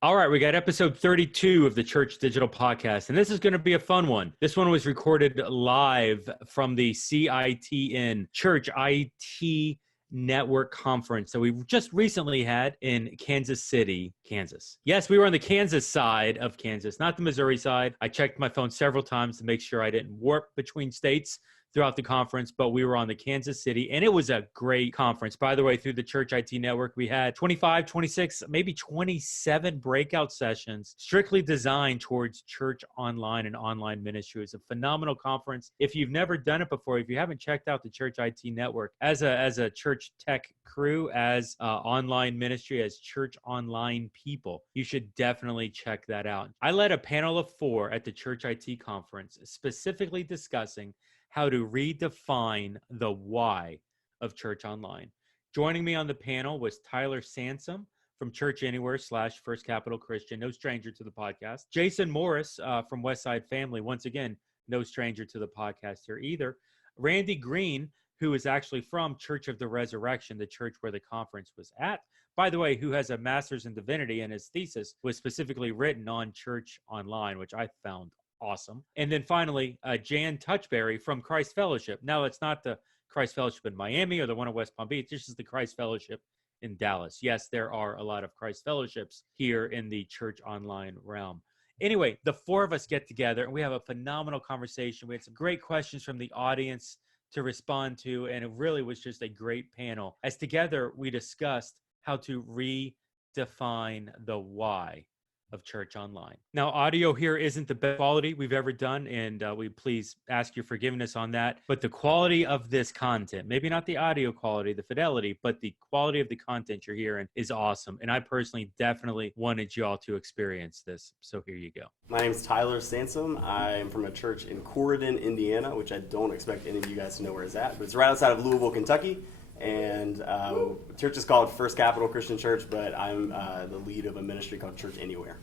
All right, we got episode 32 of the Church Digital podcast, and this is going to be a fun one. This one was recorded live from the CITN Church IT Network Conference that we just recently had in Kansas City, Kansas. Yes, we were on the Kansas side of Kansas, not the Missouri side. I checked my phone several times to make sure I didn't warp between states throughout the conference, but we were on the Kansas City, and it was a great conference. By the way, through the Church IT Network, we had 25, 26, maybe 27 breakout sessions strictly designed towards church online and online ministry. It's a phenomenal conference. If you've never done it before, if you haven't checked out the Church IT Network as a church tech crew, as online ministry, as church online people, you should definitely check that out. I led a panel of 4 at the Church IT conference, specifically discussing how to redefine the why of church online. Joining me on the panel was Tyler Sansom from Church Anywhere / First Capital Christian, no stranger to the podcast. Jason Morris from Westside Family, once again, no stranger to the podcast here either. Randy Green, who is actually from Church of the Resurrection, the church where the conference was at. By the way, who has a master's in divinity, and his thesis was specifically written on church online, which I found awesome. And then finally, Jan Touchberry from Christ Fellowship. Now, it's not the Christ Fellowship in Miami or the one at West Palm Beach. This is the Christ Fellowship in Dallas. Yes, there are a lot of Christ Fellowships here in the church online realm. Anyway, the 4 of us get together and we have a phenomenal conversation. We had some great questions from the audience to respond to, and it really was just a great panel. As together, we discussed how to redefine the why of church online. Now, audio here isn't the best quality we've ever done, and we please ask your forgiveness on that. But the quality of this content, maybe not the audio quality, the fidelity, but the quality of the content you're hearing is awesome. And I personally definitely wanted you all to experience this. So here you go. My name is Tyler Sansom. I'm from a church in Corydon, Indiana, which I don't expect any of you guys to know where it's at, but it's right outside of Louisville, Kentucky. And the church is called First Capital Christian Church, but I'm the lead of a ministry called Church Anywhere.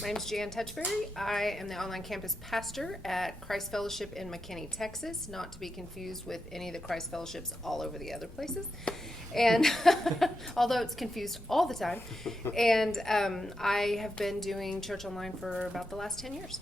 My name is Jan Touchberry. I am the online campus pastor at Christ Fellowship in McKinney, Texas, not to be confused with any of the Christ Fellowships all over the other places. And although it's confused all the time. And I have been doing church online for about the last 10 years.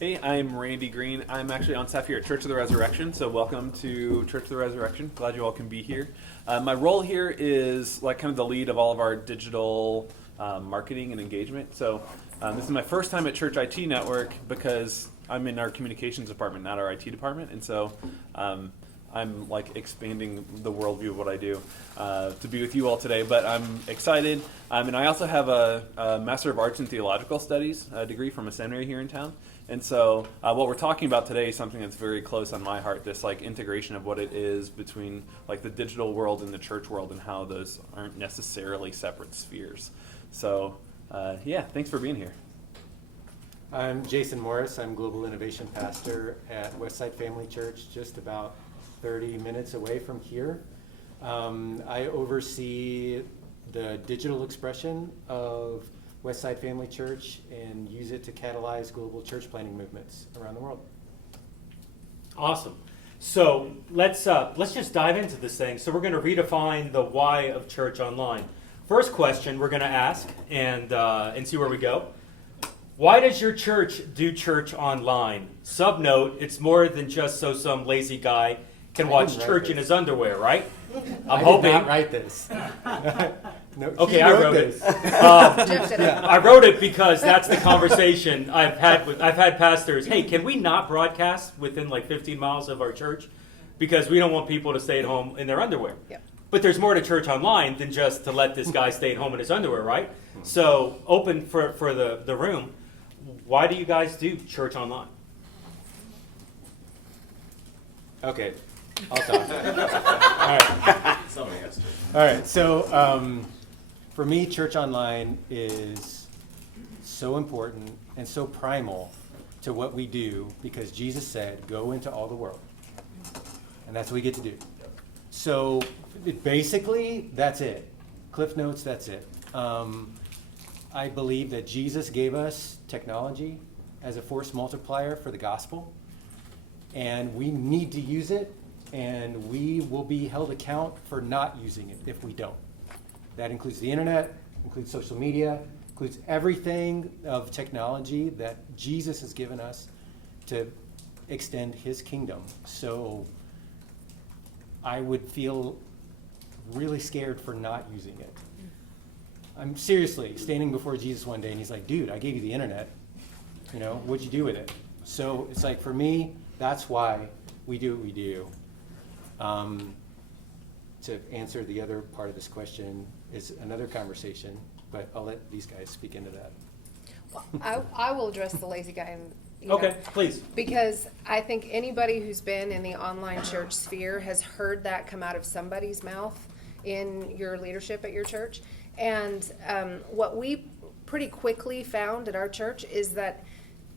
Hey, I'm Randy Green. I'm actually on staff here at Church of the Resurrection, so welcome to Church of the Resurrection. Glad you all can be here. My role here is like kind of the lead of all of our digital marketing and engagement. So this is my first time at Church IT Network because I'm in our communications department, not our IT department, and so I'm like expanding the worldview of what I do to be with you all today. But I'm excited, and I also have a Master of Arts in Theological Studies degree from a seminary here in town. And so what we're talking about today is something that's very close on my heart, this like integration of what it is between like the digital world and the church world and how those aren't necessarily separate spheres. So yeah, thanks for being here. I'm Jason Morris. I'm Global Innovation Pastor at Westside Family Church, just about 30 minutes away from here. I oversee the digital expression of Westside Family Church and use it to catalyze global church planting movements around the world. Awesome. So let's just dive into this thing. So we're going to redefine the why of church online. First question we're going to ask and see where we go. Why does your church do church online? Subnote: it's more than just so some lazy guy can watch church in his underwear, right? I'm hoping. Did not write this. No, okay, I wrote it. I wrote it because that's the conversation I've had pastors. Hey, can we not broadcast within like 15 miles of our church? Because we don't want people to stay at home in their underwear. Yep. But there's more to church online than just to let this guy stay at home in his underwear, right? So open for the room. Why do you guys do church online? Okay, I'll talk. All right. Somebody has to. All right, so for me, church online is so important and so primal to what we do because Jesus said, go into all the world. And that's what we get to do. So basically, that's it. Cliff Notes, that's it. I believe that Jesus gave us technology as a force multiplier for the gospel. And we need to use it, and we will be held account for not using it if we don't. That includes the internet, includes social media, includes everything of technology that Jesus has given us to extend his kingdom. So I would feel really scared for not using it. I'm seriously standing before Jesus one day and he's like, dude, I gave you the internet. You know, what'd you do with it? So it's like, for me, that's why we do what we do. To answer the other part of this question is another conversation, but I'll let these guys speak into that. Well, I will address the lazy guy. And, Okay, please. Because I think anybody who's been in the online church sphere has heard that come out of somebody's mouth in your leadership at your church. And what we pretty quickly found at our church is that,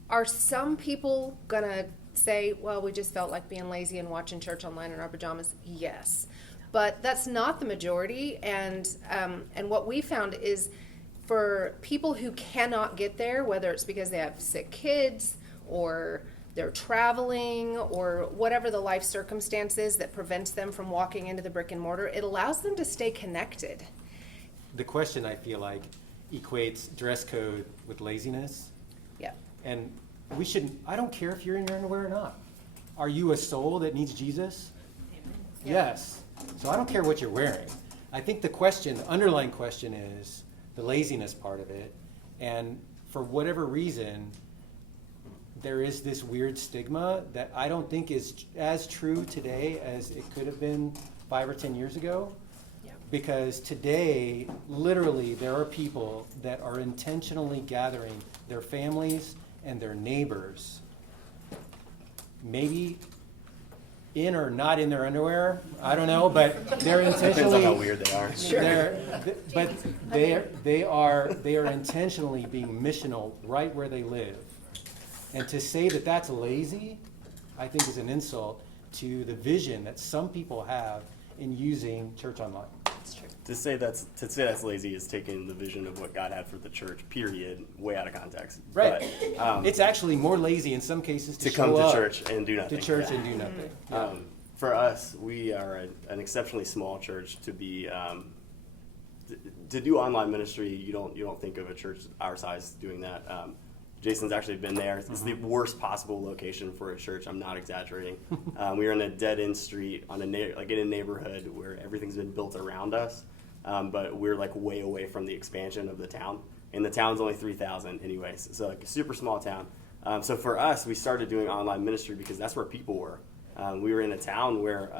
are some people gonna say, well, we just felt like being lazy and watching church online in our pajamas? Yes. But that's not the majority, and what we found is, for people who cannot get there, whether it's because they have sick kids or they're traveling or whatever the life circumstance is that prevents them from walking into the brick and mortar, it allows them to stay connected. The question, I feel like, equates dress code with laziness. Yeah. And we shouldn't, I don't care if you're in your underwear or not. Are you a soul that needs Jesus? Yeah. Yes. So I don't care what you're wearing. I think the question, the underlying question, is the laziness part of it. And for whatever reason, there is this weird stigma that I don't think is as true today as it could have been 5 or 10 years ago. Yeah. Because today, literally, there are people that are intentionally gathering their families and their neighbors, maybe in or not in their underwear, I don't know, but they're intentionally. Depends on how weird they are. Sure. But they are intentionally being missional right where they live, and to say that that's lazy, I think, is an insult to the vision that some people have in using church online. That's true. To say that's lazy is taking the vision of what God had for the church, period, way out of context. Right. But, It's actually more lazy in some cases to show come to up church and do nothing. to church Yeah. and do nothing. Yeah. For us, we are an exceptionally small church to be to do online ministry. You don't think of a church our size doing that. Jason's actually been there. It's the worst possible location for a church. I'm not exaggerating. We were in a dead-end street on in a neighborhood where everything's been built around us, but we're like way away from the expansion of the town. And the town's only 3,000 anyways, so like a super small town. So for us, we started doing online ministry because that's where people were. We were in a town where,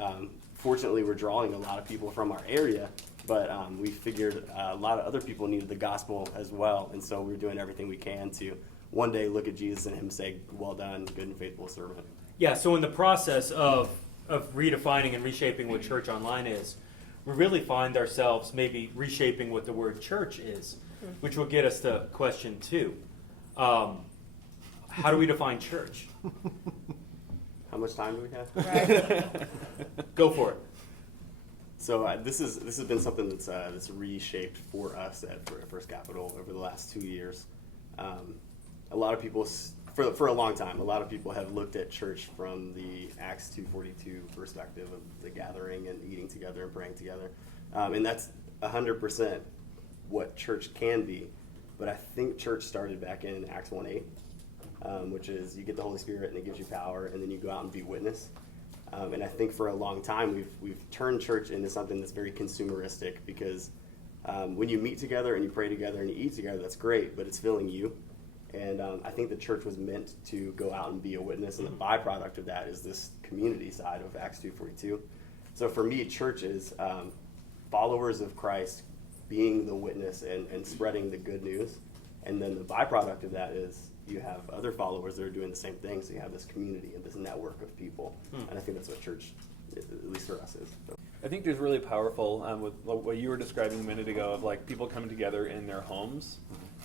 fortunately, we're drawing a lot of people from our area, but we figured a lot of other people needed the gospel as well, and so we were doing everything we can to one day look at Jesus and him say, well done, good and faithful servant. Yeah, so in the process of redefining and reshaping what church online is, we really find ourselves maybe reshaping what the word church is, which will get us to question 2. How do we define church? How much time do we have? Right. Go for it. So this has been something that's reshaped for us at First Capital over the last 2 years. A lot of people, for a long time, a lot of people have looked at church from the Acts 2:42 perspective of the gathering and eating together and praying together, and that's 100% what church can be. But I think church started back in Acts 1:8, which is you get the Holy Spirit and it gives you power, and then you go out and be witness. And I think for a long time we've turned church into something that's very consumeristic, because when you meet together and you pray together and you eat together, that's great, but it's filling you. And I think the church was meant to go out and be a witness, and the byproduct of that is this community side of Acts 2:42. So for me, church is followers of Christ being the witness and spreading the good news. And then the byproduct of that is you have other followers that are doing the same thing, so you have this community and this network of people. And I think that's what church, at least for us, is. So. I think there's really powerful with what you were describing a minute ago of like people coming together in their homes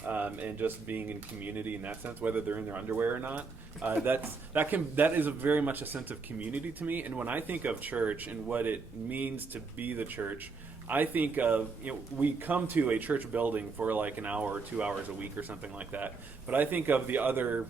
and just being in community in that sense, whether they're in their underwear or not. That is very much a sense of community to me. And when I think of church and what it means to be the church, I think of, we come to a church building for like an hour or 2 hours a week or something like that. But I think of the other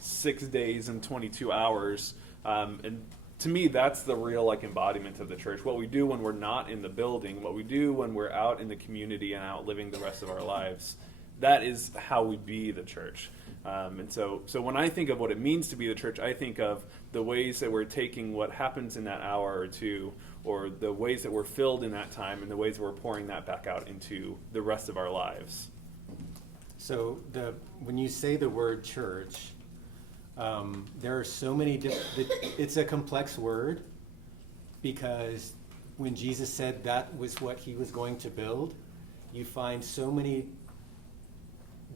6 days and 22 hours, and to me, that's the real embodiment of the church. What we do when we're not in the building, what we do when we're out in the community and out living the rest of our lives, that is how we be the church. And so when I think of what it means to be the church, I think of the ways that we're taking what happens in that hour or two, or the ways that we're filled in that time, and the ways that we're pouring that back out into the rest of our lives. So when you say the word church, there are so many it's a complex word, because when Jesus said that was what he was going to build, you find so many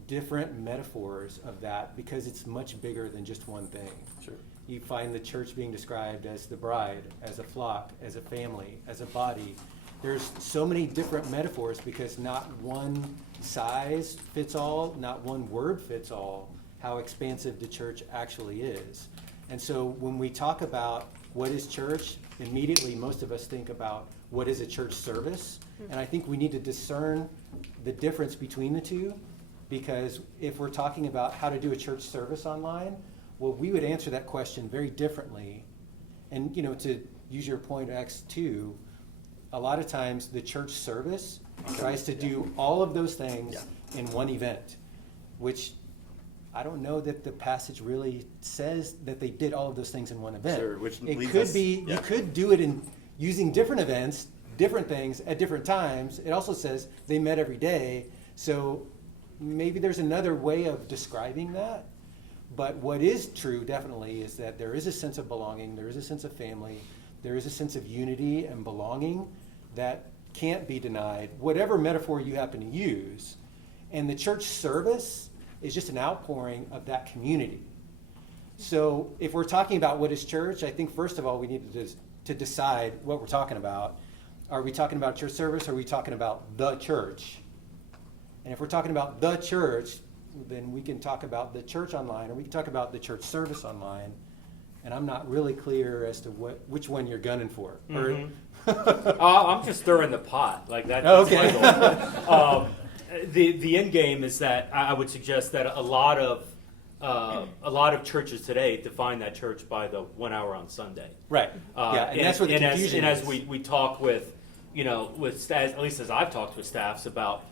different metaphors of that, because it's much bigger than just one thing. Sure. You find the church being described as the bride, as a flock, as a family, as a body. There's so many different metaphors, because not one size fits all, not one word fits all, how expansive the church actually is. And so when we talk about what is church, immediately most of us think about what is a church service. And I think we need to discern the difference between the two, because if we're talking about how to do a church service online, well, we would answer that question very differently. And, to use your point X too, a lot of times the church service tries to do all of those things in one event, which I don't know that the passage really says that they did all of those things in one event. Sure, which it leads could us- be, yeah. you could do it in using different events, different things at different times. It also says they met every day. So maybe there's another way of describing that. But what is true, definitely, is that there is a sense of belonging, there is a sense of family, there is a sense of unity and belonging that can't be denied, whatever metaphor you happen to use. And the church service is just an outpouring of that community. So if we're talking about what is church, I think first of all we need to decide what we're talking about. Are we talking about church service, or are we talking about the church? And if we're talking about the church, then we can talk about the church online, or we can talk about the church service online. And I'm not really clear as to which one you're gunning for. I'm just stirring the pot like that. Okay. The end game is that I would suggest that a lot of churches today define that church by the 1 hour on Sunday. Right. And that's what the confusion is. is. And as we talk with staff, at least as I've talked with staffs about,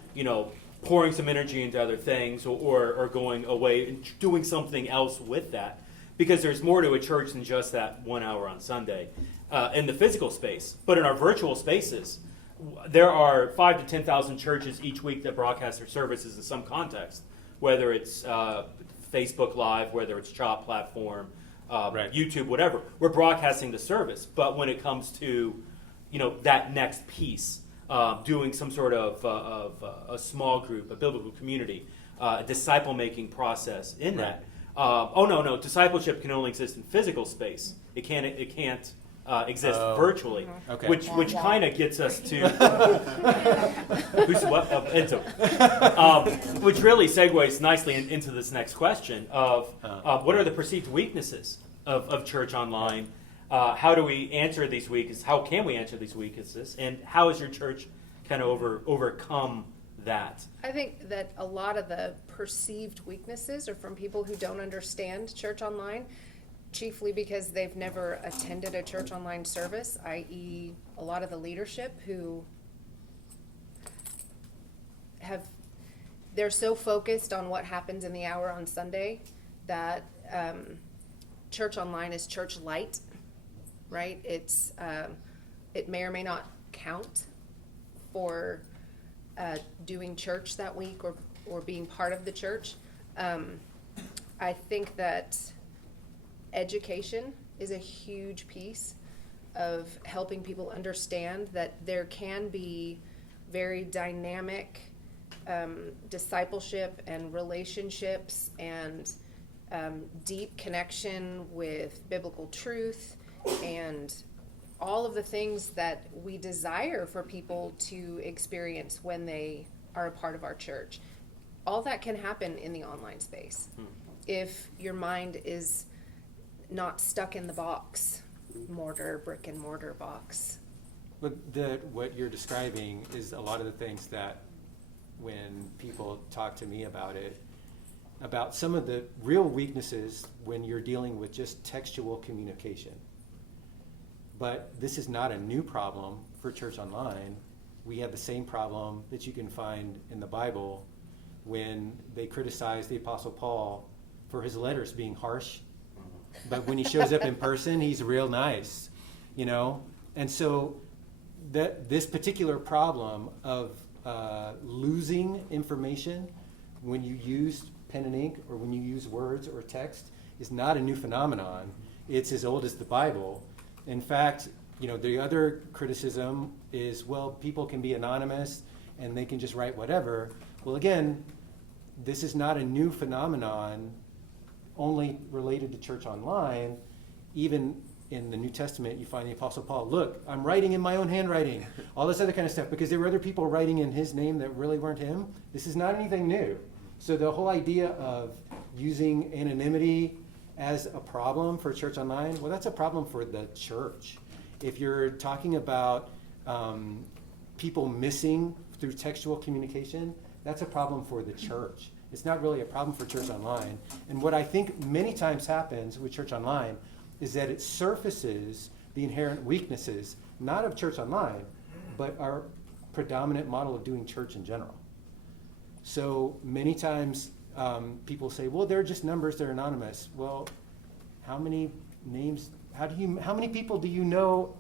pouring some energy into other things, or going away and doing something else with that, because there's more to a church than just that 1 hour on Sunday in the physical space. But in our virtual spaces, there are 5,000 to 10,000 churches each week that broadcast their services in some context, whether it's Facebook Live, whether it's Chop platform, Right. YouTube, whatever. We're broadcasting the service. But when it comes to that next piece, doing some sort of a small group, a biblical community, a disciple-making process in that. No, discipleship can only exist in physical space. It can't exist virtually, Okay. which kind of gets us to which really segues nicely into this next question of what are the perceived weaknesses of church online. How do we answer these weaknesses? How can we answer these weaknesses? And how has your church kind of overcome that? I think that a lot of the perceived weaknesses are from people who don't understand church online, chiefly because they've never attended a church online service, i.e. a lot of the leadership who they're so focused on what happens in the hour on Sunday that church online is church light. Right? It's it may or may not count for doing church that week or being part of the church. I think that education is a huge piece of helping people understand that there can be very dynamic discipleship and relationships and deep connection with biblical truth and all of the things that we desire for people to experience when they are a part of our church. All that can happen in the online space if your mind is not stuck in the box, brick and mortar box. But what you're describing is a lot of the things that when people talk to me about it, about some of the real weaknesses when you're dealing with just textual communication. But this is not a new problem for church online. We have the same problem that you can find in the Bible when they criticize the Apostle Paul for his letters being harsh. But when he shows up in person, he's real nice, you know? And so this particular problem of losing information when you use pen and ink or when you use words or text is not a new phenomenon. It's as old as the Bible. In fact, you know, the other criticism is, well, people can be anonymous and they can just write whatever. Well, again, this is not a new phenomenon only related to church online. Even in the New Testament, you find the Apostle Paul, look, I'm writing in my own handwriting, all this other kind of stuff, because there were other people writing in his name that really weren't him. This is not anything new. So the whole idea of using anonymity as a problem for church online, well, that's a problem for the church. If you're talking about people missing through textual communication, that's a problem for the church. It's not really a problem for church online. And what I think many times happens with church online is that it surfaces the inherent weaknesses, not of church online, but our predominant model of doing church in general. So many times people say, well, they're just numbers, they're anonymous. Well, how many names, how many people do you know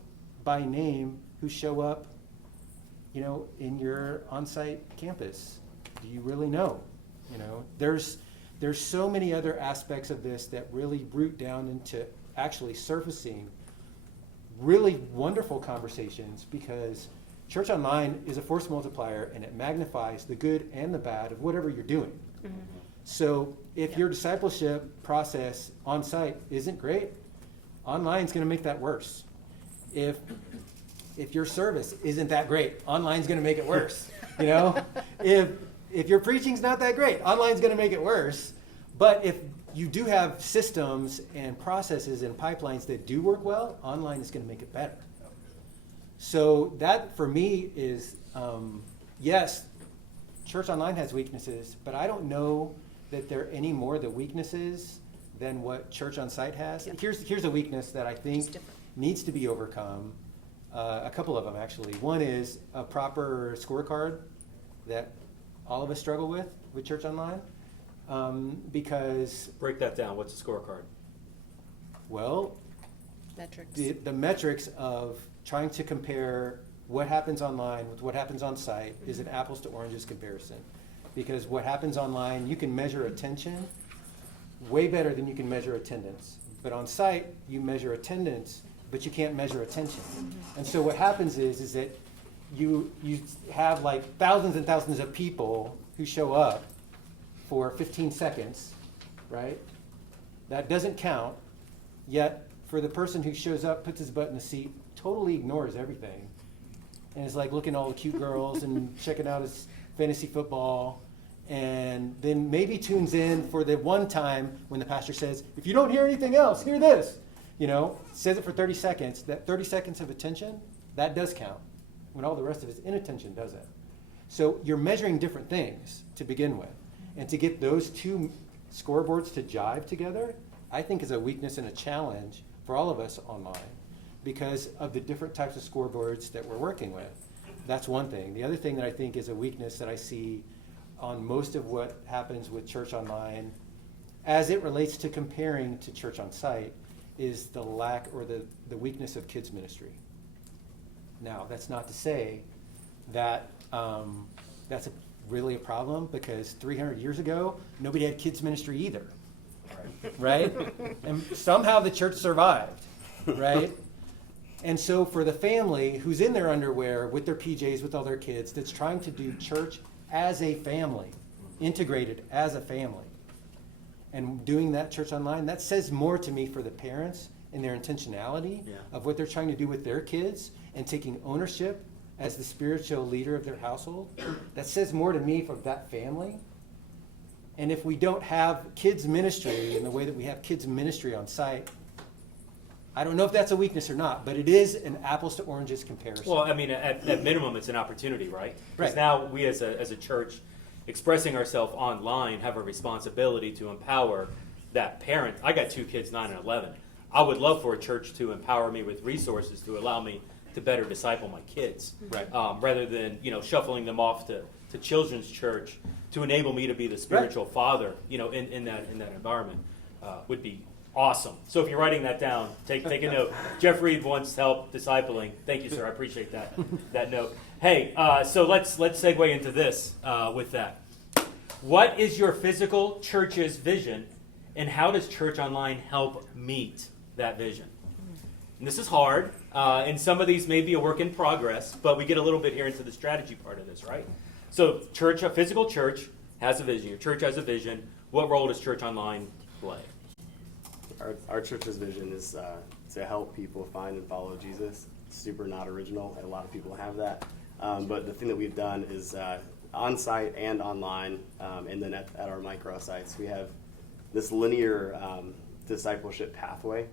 by name who show up, you know, in your on-site campus? Do you really know? You know, there's so many other aspects of this that really root down into actually surfacing really wonderful conversations, because church online is a force multiplier and it magnifies the good and the bad of whatever you're doing. Mm-hmm. So if your discipleship process on site isn't great, online is going to make that worse. If your service isn't that great, online is going to make it worse. You know, if your preaching's not that great, online is going to make it worse. But if you do have systems and processes and pipelines that do work well, online is going to make it better. So that for me is, yes, church online has weaknesses, but I don't know that they're any more the weaknesses than what church on site has. Yep. Here's a weakness that I think needs to be overcome. A couple of them, actually. One is a proper scorecard that all of us struggle with church online. Because break that down. What's a scorecard? Well, metrics. The metrics of trying to compare what happens online with what happens on site is an apples to oranges comparison. Because what happens online, you can measure attention way better than you can measure attendance. But on site, you measure attendance, but you can't measure attention. Mm-hmm. And so what happens is that you have like thousands and thousands of people who show up for 15 seconds, right? That doesn't count, yet for the person who shows up, puts his butt in the seat, totally ignores everything, and is like looking at all the cute girls and checking out his fantasy football, and then maybe tunes in for the one time when the pastor says, if you don't hear anything else, hear this. You know, says it for 30 seconds. That 30 seconds of attention, that does count, when all the rest of his inattention doesn't. So you're measuring different things to begin with. And to get those two scoreboards to jive together, I think is a weakness and a challenge for all of us online because of the different types of scoreboards that we're working with. That's one thing. The other thing that I think is a weakness that I see on most of what happens with church online as it relates to comparing to church on site is the lack or the weakness of kids ministry. Now, that's not to say that that's really a problem, because 300 years ago, nobody had kids ministry either, right? And somehow the church survived, right? And so for the family who's in their underwear with their PJs, with all their kids, that's trying to do church as a family, integrated as a family, and doing that church online, that says more to me for the parents and their intentionality of what they're trying to do with their kids and taking ownership as the spiritual leader of their household. That says more to me for that family. And if we don't have kids ministry in the way that we have kids ministry on site, I don't know if that's a weakness or not, but it is an apples to oranges comparison. Well, I mean, at minimum, it's an opportunity, right? Because Right. now we as a church expressing ourselves online have a responsibility to empower that parent. I got two kids, 9 and 11. I would love for a church to empower me with resources to allow me to better disciple my kids, Right. Rather than shuffling them off to children's church to enable me to be the spiritual father, in that environment, would be awesome. So if you're writing that down, take a note. Jeff Reed wants help discipling. Thank you, sir. I appreciate that note. Hey, so let's segue into this with that. What is your physical church's vision, and how does Church Online help meet that vision? And this is hard, and some of these may be a work in progress, but we get a little bit here into the strategy part of this, right? So a physical church has a vision. Your church has a vision. What role does Church Online play? Our church's vision is to help people find and follow Jesus. Super not original. A lot of people have that. But the thing that we've done is on-site and online, and then at our micro-sites, we have this linear discipleship pathway.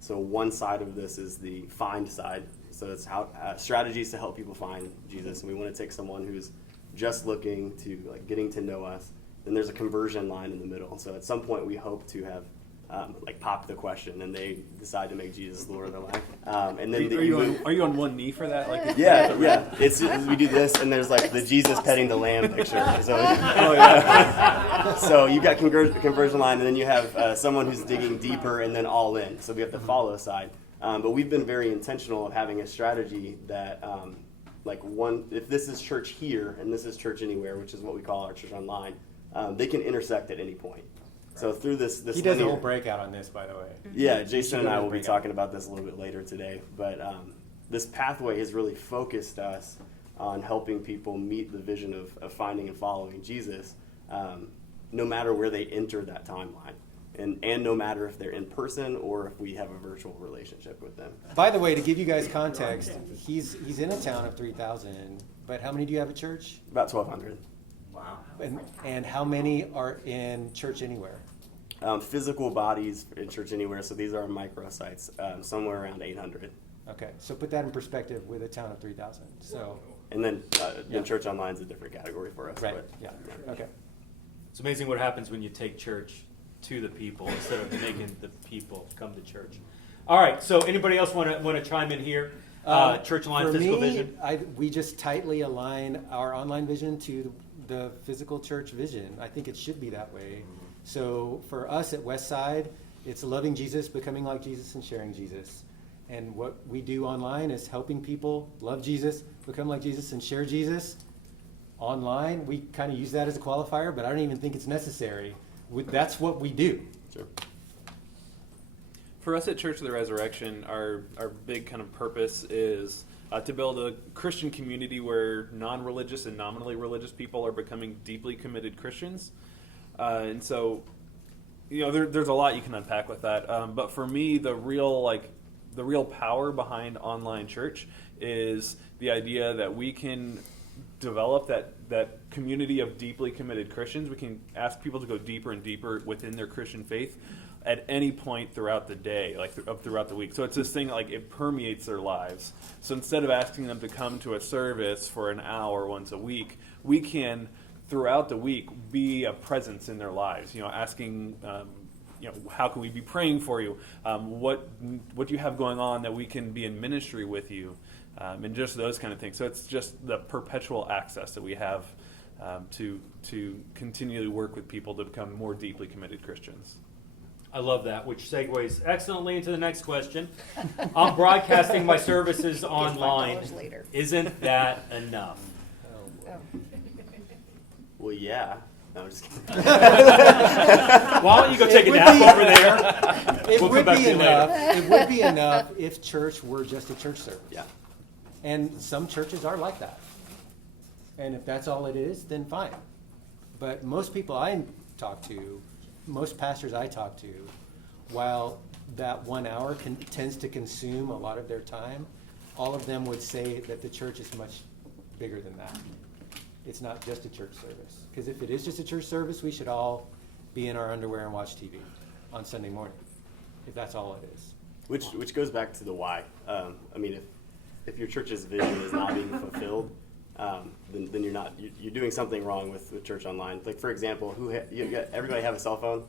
So one side of this is the find side. So it's how strategies to help people find Jesus. And we want to take someone who's just looking to getting to know us. Then there's a conversion line in the middle. So at some point we hope to have pop the question and they decide to make Jesus the Lord of their life. And then are you on one knee for that? Yeah. We do this, and there's the Jesus petting the lamb picture. So, so you've got conversion line, and then you have someone who's digging deeper, and then all in. So we have the follow side. But we've been very intentional of having a strategy that, if this is church here and this is church anywhere, which is what we call our Church Online, they can intersect at any point. So through this he does a whole breakout on this, by the way. Yeah, Jason and I will be talking about this a little bit later today. But this pathway has really focused us on helping people meet the vision of finding and following Jesus, no matter where they enter that timeline, and no matter if they're in person or if we have a virtual relationship with them. By the way, to give you guys context, he's in a town of 3,000, but how many do you have at church? About 1,200. Wow. And how many are in Church Anywhere? Physical bodies in Church Anywhere, so these are micro-sites, somewhere around 800. Okay, so put that in perspective with a town of 3,000. So. And then Church Online is a different category for us. Right, but, yeah, okay. It's amazing what happens when you take church to the people instead of making the people come to church. All right, so anybody else want to chime in here? Church Online physical vision? We just tightly align our online vision to the physical church vision. I think it should be that way. So for us at Westside, it's loving Jesus, becoming like Jesus, and sharing Jesus. And what we do online is helping people love Jesus, become like Jesus, and share Jesus. Online, we kind of use that as a qualifier, but I don't even think it's necessary. That's what we do. Sure. For us at Church of the Resurrection, our big kind of purpose is to build a Christian community where non-religious and nominally religious people are becoming deeply committed Christians. And so, there's a lot you can unpack with that. But for me, the real power behind online church is the idea that we can develop that community of deeply committed Christians. We can ask people to go deeper and deeper within their Christian faith at any point throughout the day, throughout the week. So it's this thing it permeates their lives. So instead of asking them to come to a service for an hour once a week, we can throughout the week be a presence in their lives. Asking, how can we be praying for you? What do you have going on that we can be in ministry with you? And just those kind of things. So it's just the perpetual access that we have to continually work with people to become more deeply committed Christians. I love that, which segues excellently into the next question. I'm broadcasting my services online. Later. Isn't that enough? Oh. Well, yeah. No, I'm just kidding. Why don't you go take a nap over there? We'll come back to you later. It would be enough if church were just a church service. Yeah. And some churches are like that. And if that's all it is, then fine. But most people I talk to, most pastors I talk to, while that 1 hour tends to consume a lot of their time, all of them would say that the church is much bigger than that. It's not just a church service. Because if it is just a church service, we should all be in our underwear and watch TV on Sunday morning, if that's all it is. Which goes back to the why. If your church's vision is not being fulfilled, then you're doing something wrong with Church Online. For example, everybody have a cell phone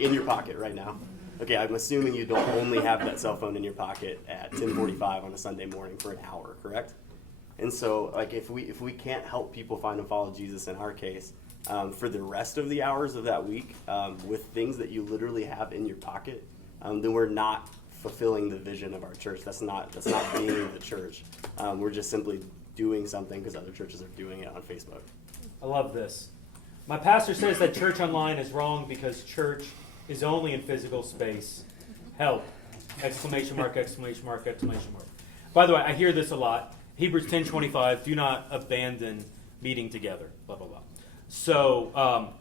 in your pocket right now. okay, I'm assuming you don't only have that cell phone in your pocket at 10:45 on a Sunday morning for an hour, correct? And so, like, if we can't help people find and follow Jesus in our case, for the rest of the hours of that week, with things that you literally have in your pocket, then we're not fulfilling the vision of our church. That's not being the church. We're just simply doing something because other churches are doing it on Facebook. I love this. My pastor says that church online is wrong because church is only in physical space. Help! Exclamation mark, exclamation mark, exclamation mark. By the way, I hear this a lot. Hebrews 10:25, do not abandon meeting together, blah, blah, blah. So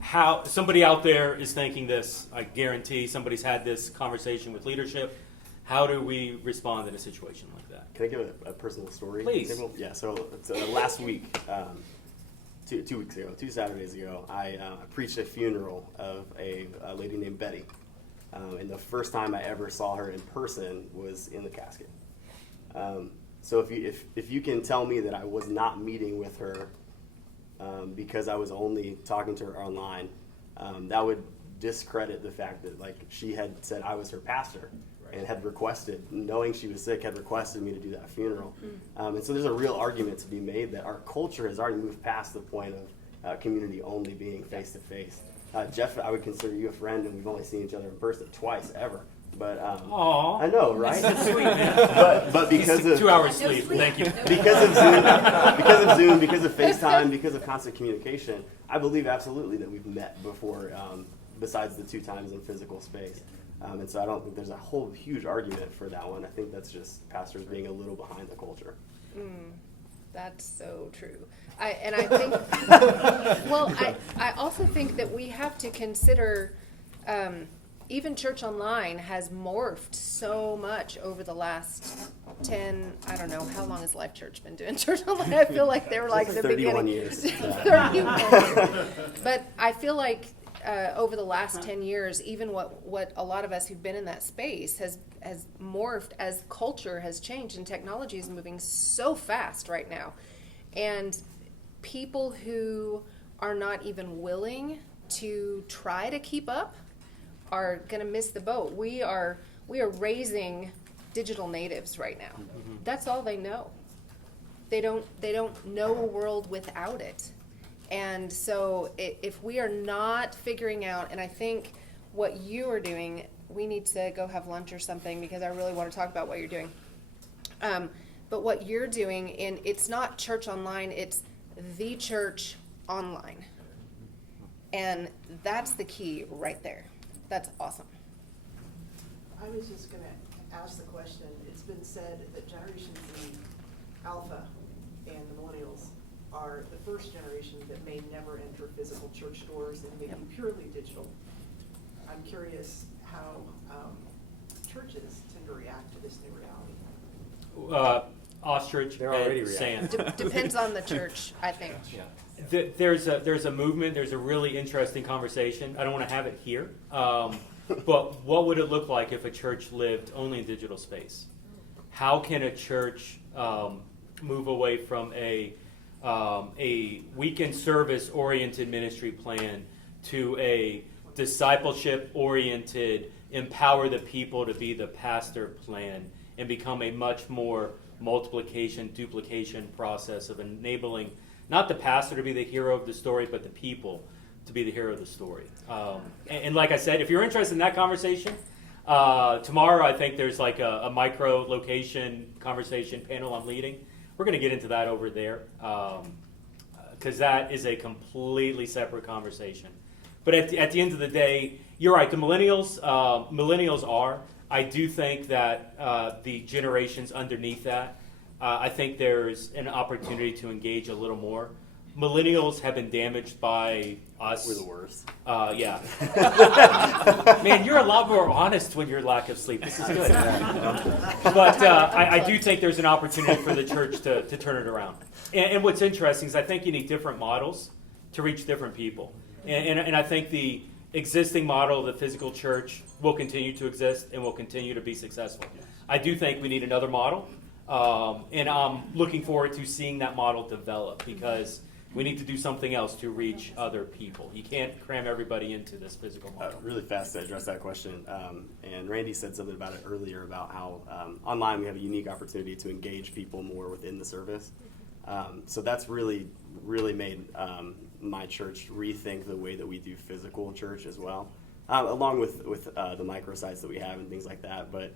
how somebody out there is thinking this, I guarantee somebody's had this conversation with leadership. How do we respond in a situation like that? Can I give a personal story? Please. Yeah, so it's, last week, 2 weeks ago, 2 Saturdays ago, I preached a funeral of a lady named Betty. And the first time I ever saw her in person was in the casket. So if you can tell me that I was not meeting with her because I was only talking to her online, that would discredit the fact that, like, she had said I was her pastor and had requested, knowing she was sick, had requested me to do that funeral. And so there's a real argument to be made that our culture has already moved past the point of community only being face to face. Jeff, I would consider you a friend, and we've only seen each other in person twice ever. But Aww. I know, right? That's sweet, man. But because of 2 hours sleep, thank you. because of Zoom, because of FaceTime, because of constant communication, I believe absolutely that we've met before, besides the 2 times in physical space. And so I don't think there's a whole huge argument for that one. I think that's just pastors being a little behind the culture. That's so true. I think, well, I also think that we have to consider, even church online has morphed so much over the last 10, I don't know, how long has Life Church been doing church online? I feel like they were like the 31 beginning. years. 31. But I feel like over the last 10 years, even what a lot of us who've been in that space has morphed as culture has changed and technology is moving so fast right now. And people who are not even willing to try to keep up are going to miss the boat. We are raising digital natives right now. That's all they know. They don't know a world without it. And so if we are not figuring out, and I think what you are doing, we need to go have lunch or something because I really want to talk about what you're doing. But what you're doing, and it's not church online, it's the church online. And that's the key right there. That's awesome. I was just going to ask the question. It's been said that Generation Z, Alpha, and the Millennials are the first generation that may never enter physical church doors and may be purely digital. I'm curious how churches tend to react to this new reality. Ostrich, They're already and sand. Depends on the church, I think. Yeah. There's a movement. There's a really interesting conversation. I don't want to have it here, but what would it look like if a church lived only in digital space? How can a church move away from a weekend service oriented ministry plan to a discipleship oriented, empower the people to be the pastor plan, and become a much more multiplication, duplication process of enabling not the pastor to be the hero of the story, but the people to be the hero of the story. And like I said, if you're interested in that conversation, tomorrow I think there's like a micro location conversation panel I'm leading. We're going to get into that over there because that is a completely separate conversation. But at the end of the day, you're right. The millennials are. I do think that the generations underneath that, I think there's an opportunity to engage a little more. Millennials have been damaged by us. We're the worst. Yeah. Man, you're a lot more honest when your lack of sleep. This is good. But I do think there's an opportunity for the church to turn it around. And what's interesting is I think you need different models to reach different people. And I think the existing model of the physical church will continue to exist and will continue to be successful. I do think we need another model. And I'm looking forward to seeing that model develop because we need to do something else to reach other people. You can't cram everybody into this physical model. Really fast to address that question. And Randy said something about it earlier about how online we have a unique opportunity to engage people more within the service. So that's really made my church rethink the way that we do physical church as well, along with the microsites that we have and things like that. But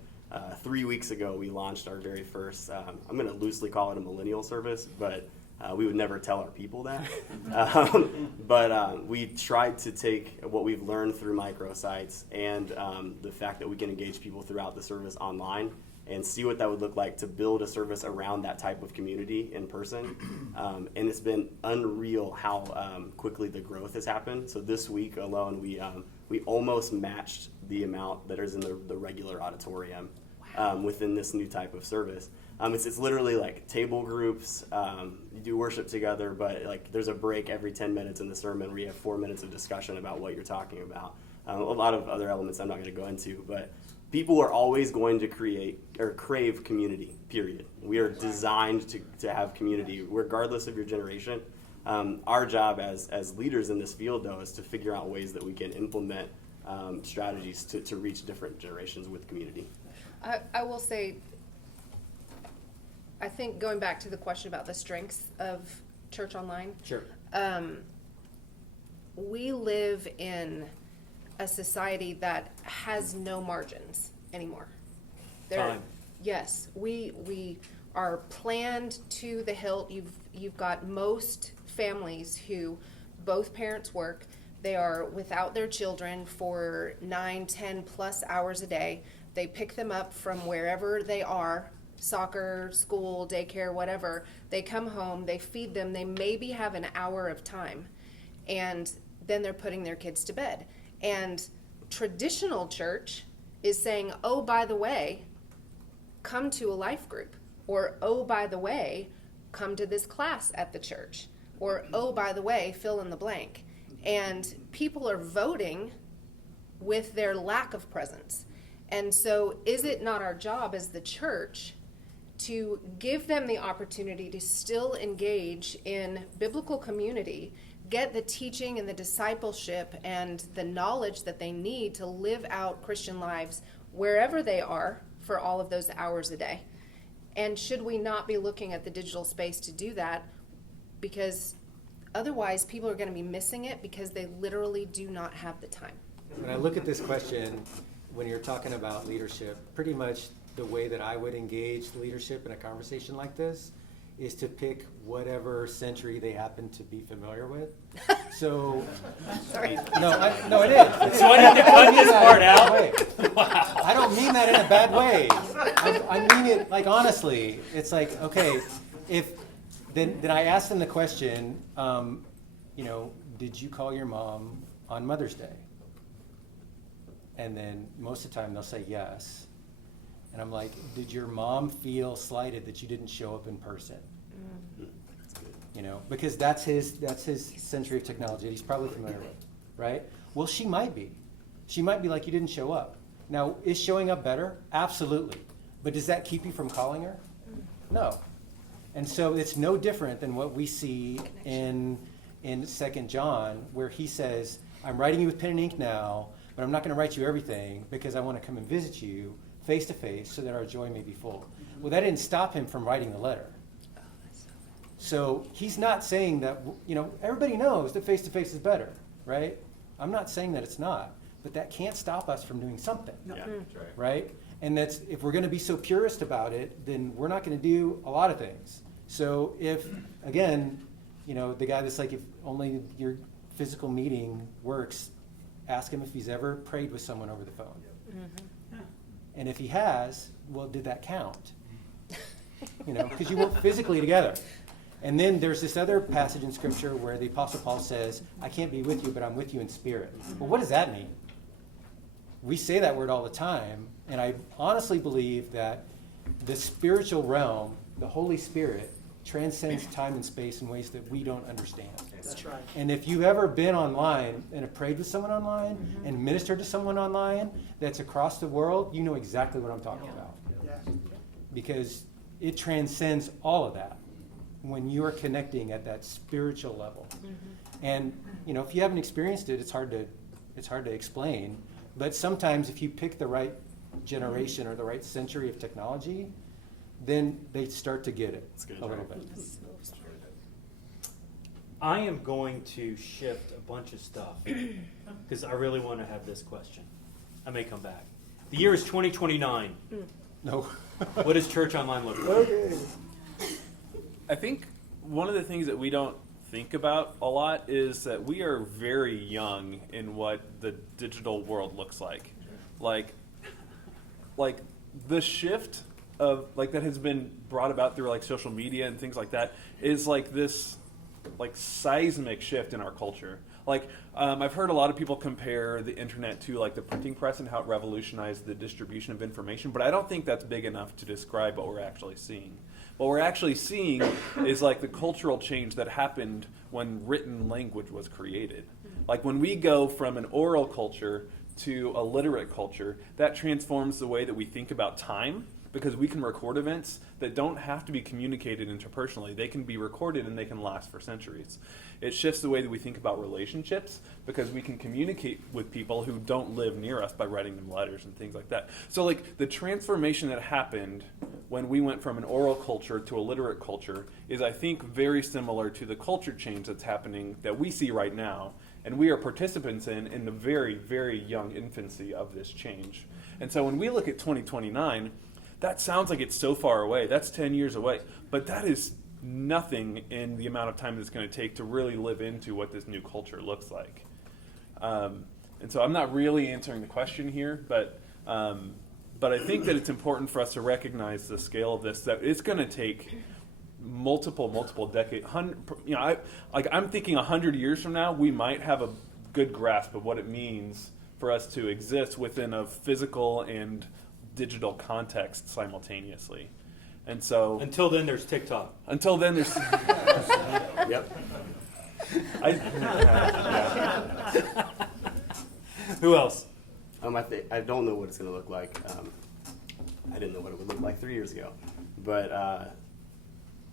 3 weeks ago, we launched our very first, I'm going to loosely call it a millennial service, but we would never tell our people that. But we tried to take what we've learned through microsites and the fact that we can engage people throughout the service online and see what that would look like to build a service around that type of community in person. And it's been unreal how quickly the growth has happened. So this week alone, we almost matched the amount that is in the regular auditorium within this new type of service. It's literally like table groups. You do worship together, but like there's a break every 10 minutes in the sermon where you have 4 minutes of discussion about what you're talking about. A lot of other elements I'm not going to go into, but people are always going to create or crave community, period. We are designed to have community regardless of your generation. Our job as leaders in this field, though, is to figure out ways that we can implement strategies to reach different generations with community. I will say, I think going back to the question about the strengths of church online. Sure. We live in a society that has no margins anymore. Time. Yes, we are planned to the hilt. You've got most families who both parents work. They are without their children for 9, 10 plus hours a day. They pick them up from wherever they are, soccer, school, daycare, whatever. They come home, they feed them, they maybe have an hour of time, and then they're putting their kids to bed. And traditional church is saying, oh, by the way, come to a life group, or oh, by the way, come to this class at the church, or oh, by the way, fill in the blank. And people are voting with their lack of presence. And so is it not our job as the church to give them the opportunity to still engage in biblical community, get the teaching and the discipleship and the knowledge that they need to live out Christian lives wherever they are for all of those hours a day? And should we not be looking at the digital space to do that? Because otherwise people are going to be missing it because they literally do not have the time. When I look at this question, when you're talking about leadership, pretty much the way that I would engage leadership in a conversation like this is to pick whatever century they happen to be familiar with. So, Sorry. no, it is. So I need to cut this part out? Wow. I don't mean that in a bad way. I mean it like honestly. It's like, okay, then I ask them the question, did you call your mom on Mother's Day? And then most of the time they'll say yes. And I'm like, did your mom feel slighted that you didn't show up in person? Because that's his century of technology that he's probably familiar with, right? Well, she might be. She might be like, you didn't show up. Now, is showing up better? Absolutely. But does that keep you from calling her? No. And so it's no different than what we see in 2 John, where he says, I'm writing you with pen and ink now, but I'm not going to write you everything because I want to come and visit you face to face so that our joy may be full. Well, that didn't stop him from writing the letter. So he's not saying that, everybody knows that face to face is better, right? I'm not saying that it's not, but that can't stop us from doing something, right? And that's, if we're going to be so purist about it, then we're not going to do a lot of things. So if, again, the guy that's like, if only your physical meeting works, ask him if he's ever prayed with someone over the phone. Mm-hmm. And if he has, well, did that count? Because you weren't physically together. And then there's this other passage in Scripture where the Apostle Paul says, I can't be with you, but I'm with you in spirit. Well, what does that mean? We say that word all the time, and I honestly believe that the spiritual realm, the Holy Spirit, transcends time and space in ways that we don't understand. That's right. And if you've ever been online and have prayed with someone online and ministered to someone online that's across the world, you know exactly what I'm talking about. Yeah. Because it transcends all of that. when you're connecting at that spiritual level. And if you haven't experienced it, it's hard to explain. But sometimes if you pick the right generation or the right century of technology, then they start to get it a little bit. I am going to shift a bunch of stuff because I really want to have this question. I may come back. The year is 2029. No. What does church online look like? Okay. I think one of the things that we don't think about a lot is that we are very young in what the digital world looks like. Like the shift of that has been brought about through social media and things like that is this seismic shift in our culture. I've heard a lot of people compare the internet to the printing press and how it revolutionized the distribution of information, but I don't think that's big enough to describe what we're actually seeing. What we're actually seeing is the cultural change that happened when written language was created. When we go from an oral culture to a literate culture, that transforms the way that we think about time, because we can record events that don't have to be communicated interpersonally. They can be recorded and they can last for centuries. It shifts the way that we think about relationships, because we can communicate with people who don't live near us by writing them letters and things like that. So the transformation that happened when we went from an oral culture to a literate culture is, I think, very similar to the culture change that's happening that we see right now. And we are participants in the very, very young infancy of this change. And so when we look at 2029, that sounds like it's so far away. That's 10 years away. But that is nothing in the amount of time that it's going to take to really live into what this new culture looks like. And so I'm not really answering the question here, but I think that it's important for us to recognize the scale of this, that it's going to take multiple decades. I'm thinking 100 years from now, we might have a good grasp of what it means for us to exist within a physical and digital context simultaneously. And so Until then, there's TikTok. until then there's Yep. Who else? I don't know what it's going to look like. I didn't know what it would look like 3 years ago, but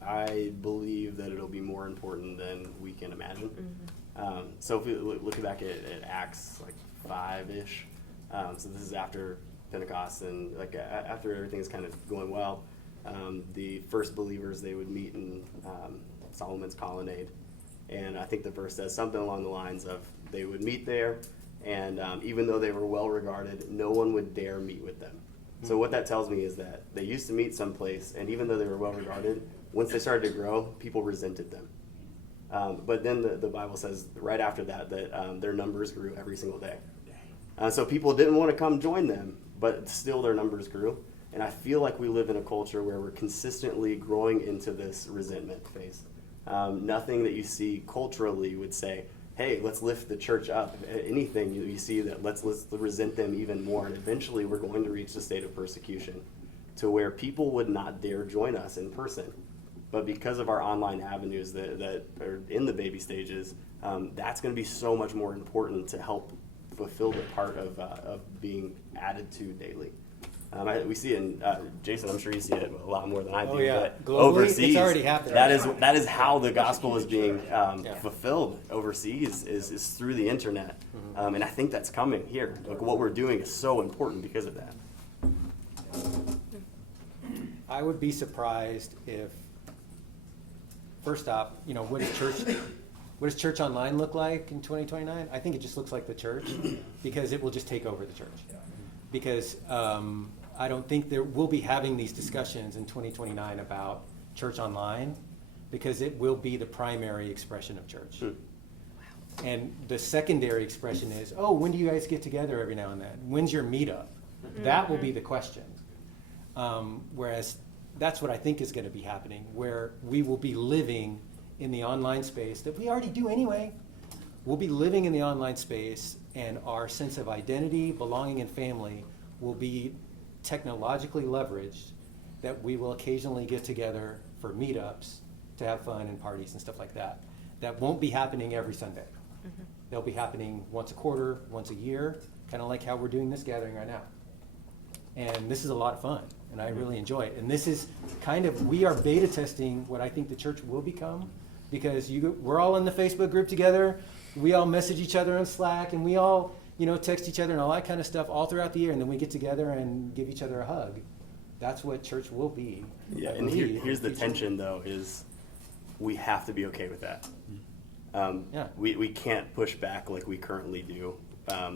I believe that it'll be more important than we can imagine. So if we look back at Acts 5-ish, so this is after Pentecost, and after everything's kind of going well, the first believers, they would meet in Solomon's colonnade, and I think the verse says something along the lines of they would meet there, and even though they were well regarded, no one would dare meet with them. So what that tells me is that they used to meet someplace, and even though they were well regarded, once they started to grow, people resented them. But then the Bible says right after that their numbers grew every single day. So people didn't want to come join them, but still their numbers grew. And I feel like we live in a culture where we're consistently growing into this resentment phase. Nothing that you see culturally would say, hey, let's lift the church up. Anything you see that let's resent them even more. And eventually we're going to reach the state of persecution to where people would not dare join us in person. But because of our online avenues that are in the baby stages, that's going to be so much more important to help fulfill the part of being added to daily. We see it in, Jason, I'm sure you see it a lot more than I do. Oh, yeah. But Globally, overseas, it's already happening. that is how the gospel is being fulfilled overseas is through the internet. And I think that's coming here. What we're doing is so important because of that. I would be surprised if, first off, what does church online look like in 2029? I think it just looks like the church, because it will just take over the church. Because I don't think we'll be having these discussions in 2029 about church online, because it will be the primary expression of church. And the secondary expression is, when do you guys get together every now and then? When's your meetup? That will be the question. Whereas that's what I think is going to be happening, where we will be living in the online space that we already do anyway. We'll be living in the online space, and our sense of identity, belonging, and family will be technologically leveraged, that we will occasionally get together for meetups to have fun and parties and stuff like that. That won't be happening every Sunday. They'll be happening once a quarter, once a year, kind of like how we're doing this gathering right now. And this is a lot of fun, and I really enjoy it. And this is we are beta testing what I think the church will become, because we're all in the Facebook group together. We all message each other on Slack, and we all, text each other and all that kind of stuff all throughout the year, and then we get together and give each other a hug. That's what church will be. Yeah, and here's the tension, though, is we have to be okay with that. We can't push back like we currently do.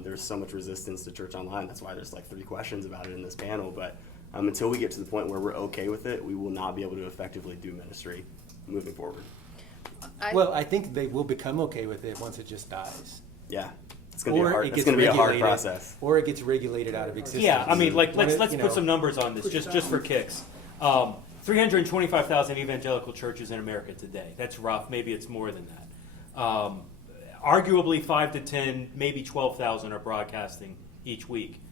There's so much resistance to church online. That's why there's like 3 questions about it in this panel. But until we get to the point where we're okay with it, we will not be able to effectively do ministry moving forward. I think they will become okay with it once it just dies. Yeah. It's going to be a hard process. Or it gets regulated out of existence. Yeah, I mean, let's put some numbers on this, just for kicks. 325,000 evangelical churches in America today. That's rough. Maybe it's more than that. Arguably 5 to 10, maybe 12,000 are broadcasting each week.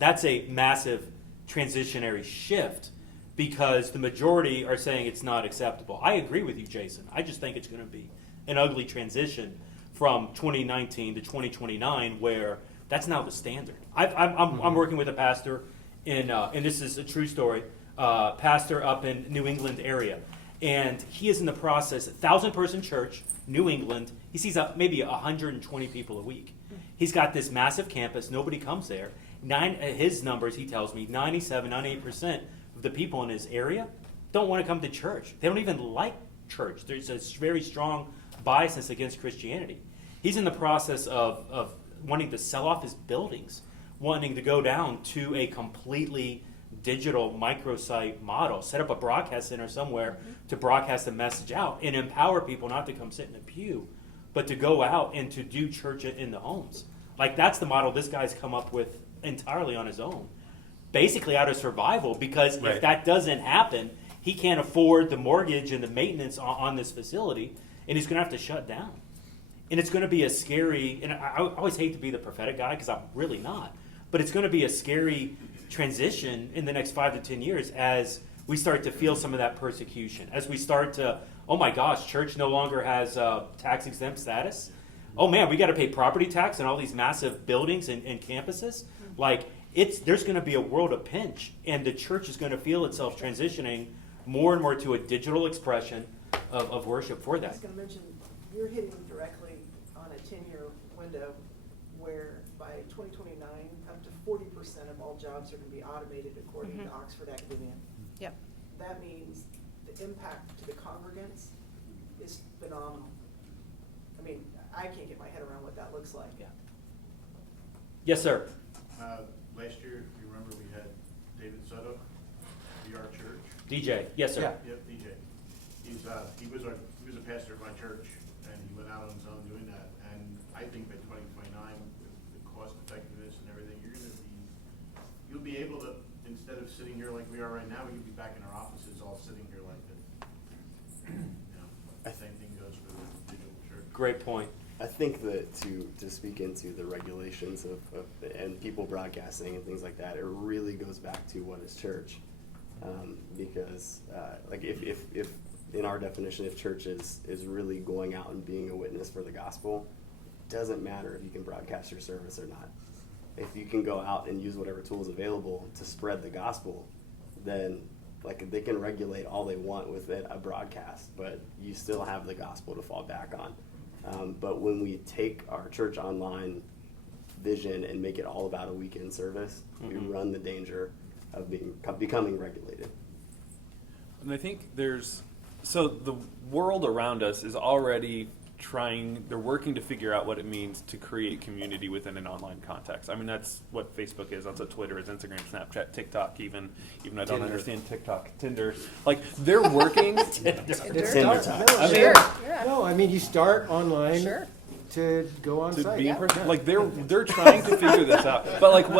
That's a massive transitionary shift, because the majority are saying it's not acceptable. I agree with you, Jason. I just think it's going to be an ugly transition from 2019 to 2029, where that's now the standard. I'm working with a pastor and this is a true story, pastor up in New England area. And he is in the process, 1,000-person church, New England. He sees maybe 120 people a week. He's got this massive campus. Nobody comes there. His numbers, he tells me, 97, 98% of the people in his area don't want to come to church. They don't even like church. There's a very strong bias against Christianity. He's in the process of wanting to sell off his buildings, wanting to go down to a completely digital microsite model, set up a broadcast center somewhere to broadcast a message out and empower people not to come sit in a pew, but to go out and to do church in the homes. That's the model this guy's come up with entirely on his own, basically out of survival, because if that doesn't happen, he can't afford the mortgage and the maintenance on this facility, and he's going to have to shut down. And it's going to be a scary, and I always hate to be the prophetic guy because I'm really not, but it's going to be a scary transition in the next 5 to 10 years as we start to feel some of that persecution, as we start to, oh my gosh, church no longer has tax exempt status. Oh man, we got to pay property tax on all these massive buildings and campuses. There's going to be a world of pinch, and the church is going to feel itself transitioning more and more to a digital expression of worship for that. I was going to mention, you're hitting directly on a 10-year window where by 2029, up to 40% of all jobs are going to be automated according to Oxford Academia. Yep. That means the impact to the congregants is phenomenal. I mean, I can't get my head around what that looks like. Yeah. Yes, sir. Last year, if you remember, we had David Soto, VR Church. DJ. Yes, sir. Yeah. Yep, DJ. He was a pastor of my church, and he went out on his own doing that. And I think by 2029, with the cost effectiveness and everything, you'll be able to, instead of sitting here like we are right now, you'll be back in our offices, all sitting here like this. Same thing goes for the digital church. Great point. I think that to speak into the regulations of and people broadcasting and things like that, it really goes back to what is church, because if in our definition, if church is really going out and being a witness for the gospel, it doesn't matter if you can broadcast your service or not. If you can go out and use whatever tools available to spread the gospel, then they can regulate all they want with a broadcast, but you still have the gospel to fall back on. But when we take our church online vision and make it all about a weekend service, we run the danger of becoming regulated. And I think so the world around us is already they're working to figure out what it means to create community within an online context. I mean, that's what Facebook is, that's what Twitter is, Instagram, Snapchat, TikTok, even I don't understand TikTok, Tinder. They're working. Tinder. No, I mean, you start online to go on to site. be in person. They're trying to figure this out. But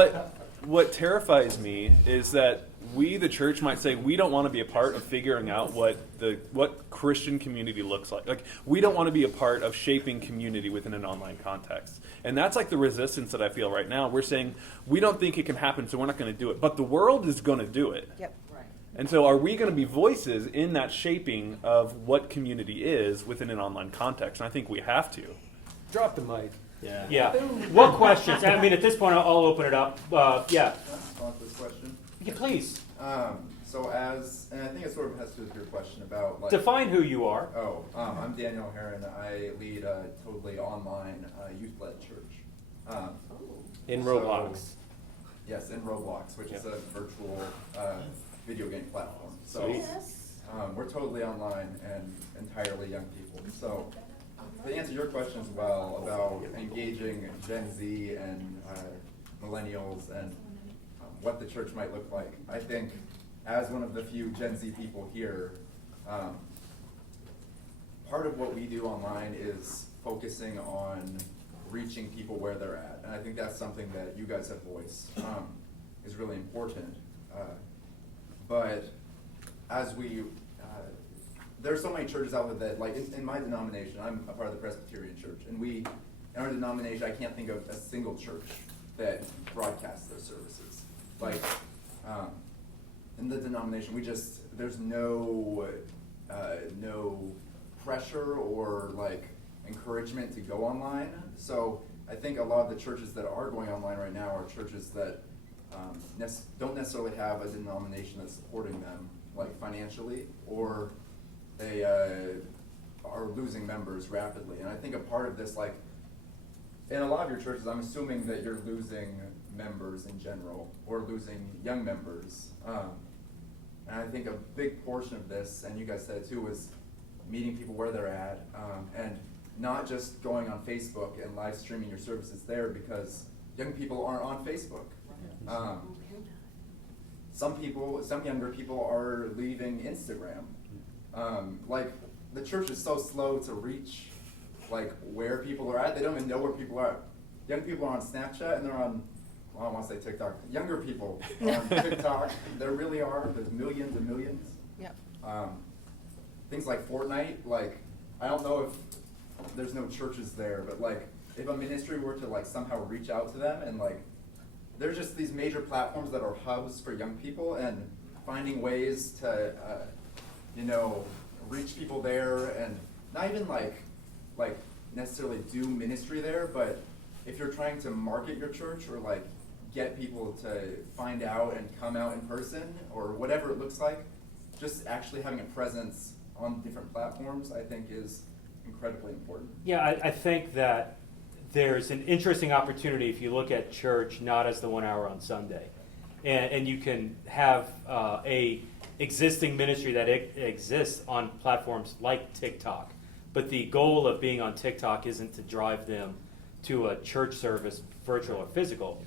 what terrifies me is that we, the church, might say we don't want to be a part of figuring out what Christian community looks like. We don't want to be a part of shaping community within an online context. And that's the resistance that I feel right now. We're saying we don't think it can happen, so we're not going to do it. But the world is going to do it. Yep. Right. And so are we going to be voices in that shaping of what community is within an online context? And I think we have to. Drop the mic. Yeah. What questions? I mean, at this point, I'll open it up. Yeah. On this question. Yeah, please. And I think it sort of has to do with your question about like. Define who you are. I'm Daniel Heron. I lead a totally online youth-led church. In so- Roblox. Yes, in Roblox, which is a virtual video game platform. So Sweet. we're totally online and entirely young people. So to answer your question as well about engaging Gen Z and millennials and what the church might look like, I think as one of the few Gen Z people here, part of what we do online is focusing on reaching people where they're at. And I think that's something that you guys have voiced is really important. But as we, there's so many churches out there that, like in my denomination, I'm a part of the Presbyterian church, and in our denomination, I can't think of a single church that broadcasts their services. Like, in the denomination, there's no pressure or like encouragement to go online. So I think a lot of the churches that are going online right now are churches that don't necessarily have a denomination that's supporting them, like financially, or they are losing members rapidly. And I think a part of this, like in a lot of your churches, I'm assuming that you're losing members in general, or losing young members. And I think a big portion of this, and you guys said it too, was meeting people where they're at, and not just going on Facebook and live streaming your services there, because young people aren't on Facebook. Some younger people are leaving Instagram. Like the church is so slow to reach like where people are at. They don't even know where people are. Young people are on Snapchat and they're on, well, I don't want to say TikTok. Younger people are on TikTok. There really are. There's millions and millions. Yep. Things like Fortnite, like I don't know if there's no churches there, but like if a ministry were to like somehow reach out to them, and like there's just these major platforms that are hubs for young people, and finding ways to reach people there, and not even like necessarily do ministry there, but if you're trying to market your church or like get people to find out and come out in person or whatever it looks like, just actually having a presence on different platforms, I think is incredibly important. Yeah, I think that there's an interesting opportunity if you look at church not as the 1 hour on Sunday. And you can have a existing ministry that exists on platforms like TikTok. But the goal of being on TikTok isn't to drive them to a church service, virtual or physical.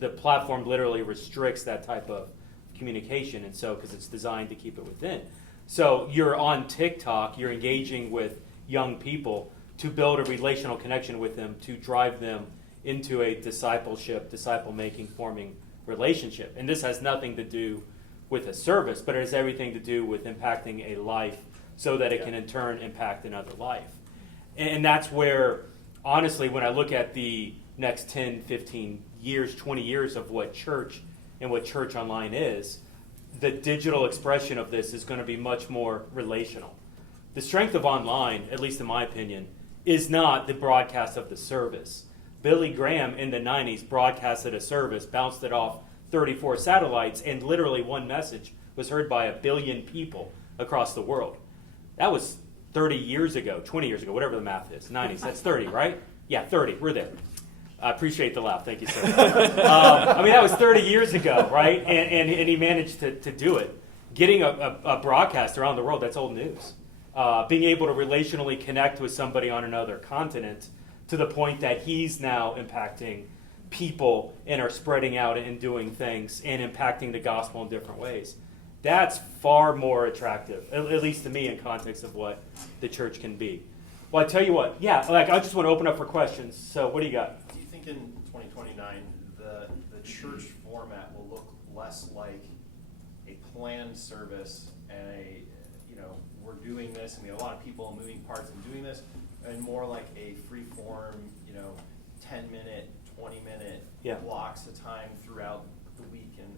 The platform literally restricts that type of communication, and so because it's designed to keep it within. So you're on TikTok, you're engaging with young people to build a relational connection with them, to drive them into a discipleship, disciple-making, forming relationship. And this has nothing to do with a service, but it has everything to do with impacting a life so that it can in turn impact another life. And that's where, honestly, when I look at the next 10, 15 years, 20 years of what church and what church online is, the digital expression of this is going to be much more relational. The strength of online, at least in my opinion, is not the broadcast of the service. Billy Graham in the 90s broadcasted a service, bounced it off 34 satellites, and literally one message was heard by 1 billion people across the world. That was 30 years ago, 20 years ago, whatever the math is. 90s, that's 30, right? Yeah, 30, we're there. I appreciate the laugh, thank you, sir. That was 30 years ago, right? And he managed to do it. Getting a broadcast around the world, that's old news. Being able to relationally connect with somebody on another continent to the point that he's now impacting people and are spreading out and doing things and impacting the gospel in different ways. That's far more attractive, at least to me, in context of what the church can be. Well, I tell you what, I just want to open up for questions. So what do you got? Do you think in 2029 the church format will look less like a planned service and we're doing this and we have a lot of people and moving parts and doing this, and more like a free form, 10-minute, 20-minute blocks of time throughout the week and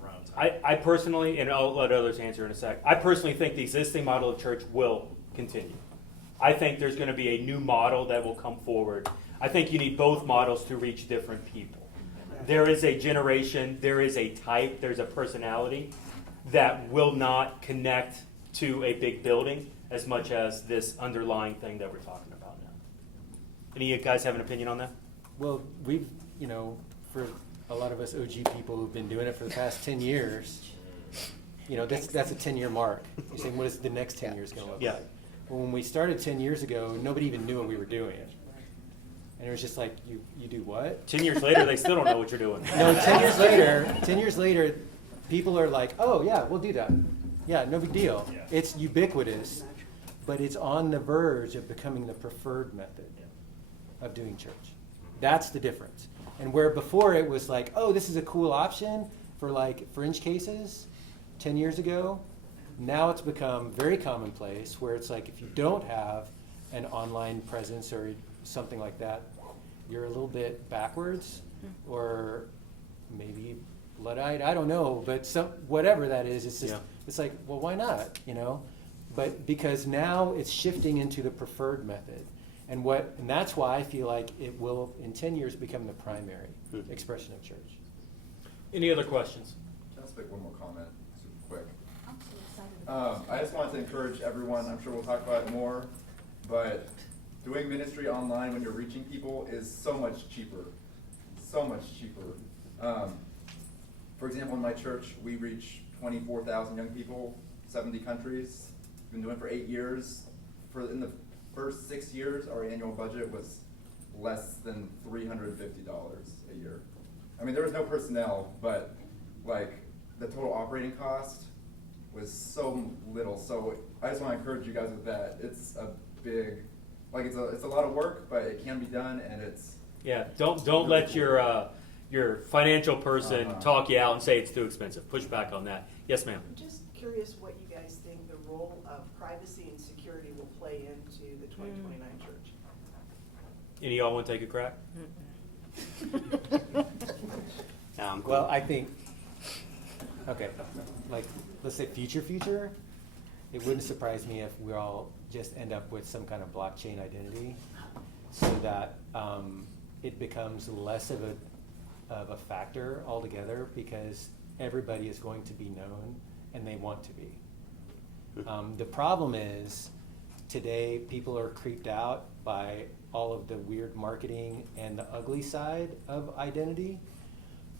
around time? I personally, and I'll let others answer in a sec, I personally think the existing model of church will continue. I think there's going to be a new model that will come forward. I think you need both models to reach different people. there is a generation, there is a type, there's a personality that will not connect to a big building as much as this underlying thing that we're talking about now. Any of you guys have an opinion on that? Well, we've, for a lot of us OG people who've been doing it for the past 10 years, that's a 10-year mark. You're saying, what is the next 10 years going to look Yeah. like? Well, when we started 10 years ago, nobody even knew what we were doing. And it was just like, you do what? 10 years later, they still don't know what you're doing. No, 10 years later, people are like, oh yeah, we'll do that. Yeah, no big deal. Yeah. It's ubiquitous, but it's on the verge of becoming the preferred method of doing church. That's the difference. And where before it was like, oh, this is a cool option for like fringe cases 10 years ago, now it's become very commonplace where it's like if you don't have an online presence or something like that, you're a little bit backwards or maybe Luddite, I don't know, but whatever that is, it's just, it's like, well, why not, But because now it's shifting into the preferred method. And that's why I feel like it will, in 10 years, become the primary expression of church. Any other questions? I'll just make one more comment, super quick. I just wanted to encourage everyone, I'm sure we'll talk about it more, but doing ministry online when you're reaching people is so much cheaper. So much cheaper. For example, in my church, we reach 24,000 young people, 70 countries. We've been doing it for 8 years. In the first 6 years, our annual budget was less than $350 a year. I mean, there was no personnel, but like the total operating cost was so little. So I just want to encourage you guys with that. It's a big, it's a lot of work, but it can be done, and it's Don't really let cool. Your financial person talk you out and say it's too expensive. Push back on that. Yes, ma'am. I'm just curious what you guys think the role of privacy and security will play into the 2029 church. Any of y'all want to take a crack? Cool. Well, I think, okay, like, let's say future, it wouldn't surprise me if we all just end up with some kind of blockchain identity so that it becomes less of a factor altogether because everybody is going to be known and they want to be. The problem is today people are creeped out by all of the weird marketing and the ugly side of identity,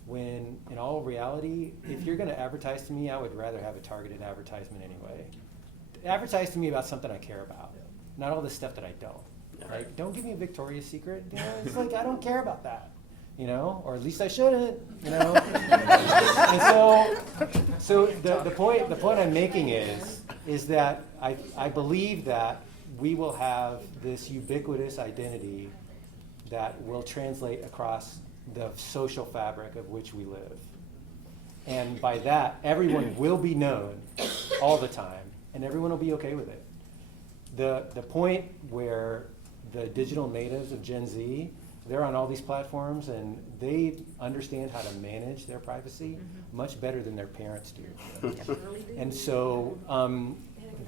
when in all reality, if you're going to advertise to me, I would rather have a targeted advertisement anyway. Advertise to me about something I care about, not all this stuff that I don't. Like, don't give me a Victoria's Secret. It's like, I don't care about that, or at least I shouldn't, And so the point I'm making is that I believe that we will have this ubiquitous identity that will translate across the social fabric of which we live. And by that, everyone will be known all the time, and everyone will be okay with it. The point where the digital natives of Gen Z, they're on all these platforms, and they understand how to manage their privacy much better than their parents do. And so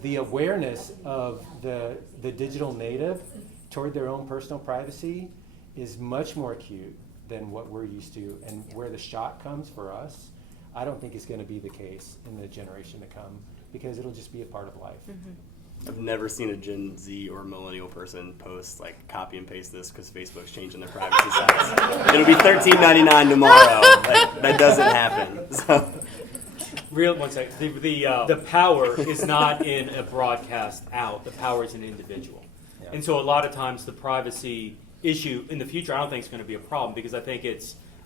the awareness of the digital native toward their own personal privacy is much more acute than what we're used to, and where the shock comes for us, I don't think is going to be the case in the generation to come, because it'll just be a part of life. I've never seen a Gen Z or millennial person post like copy and paste this because Facebook's changing their privacy settings. It'll be $13.99 tomorrow. That doesn't happen. So. One second. The power is not in a broadcast out. The power is in an individual. Yeah. And so a lot of times the privacy issue in the future, I don't think it's going to be a problem, because I think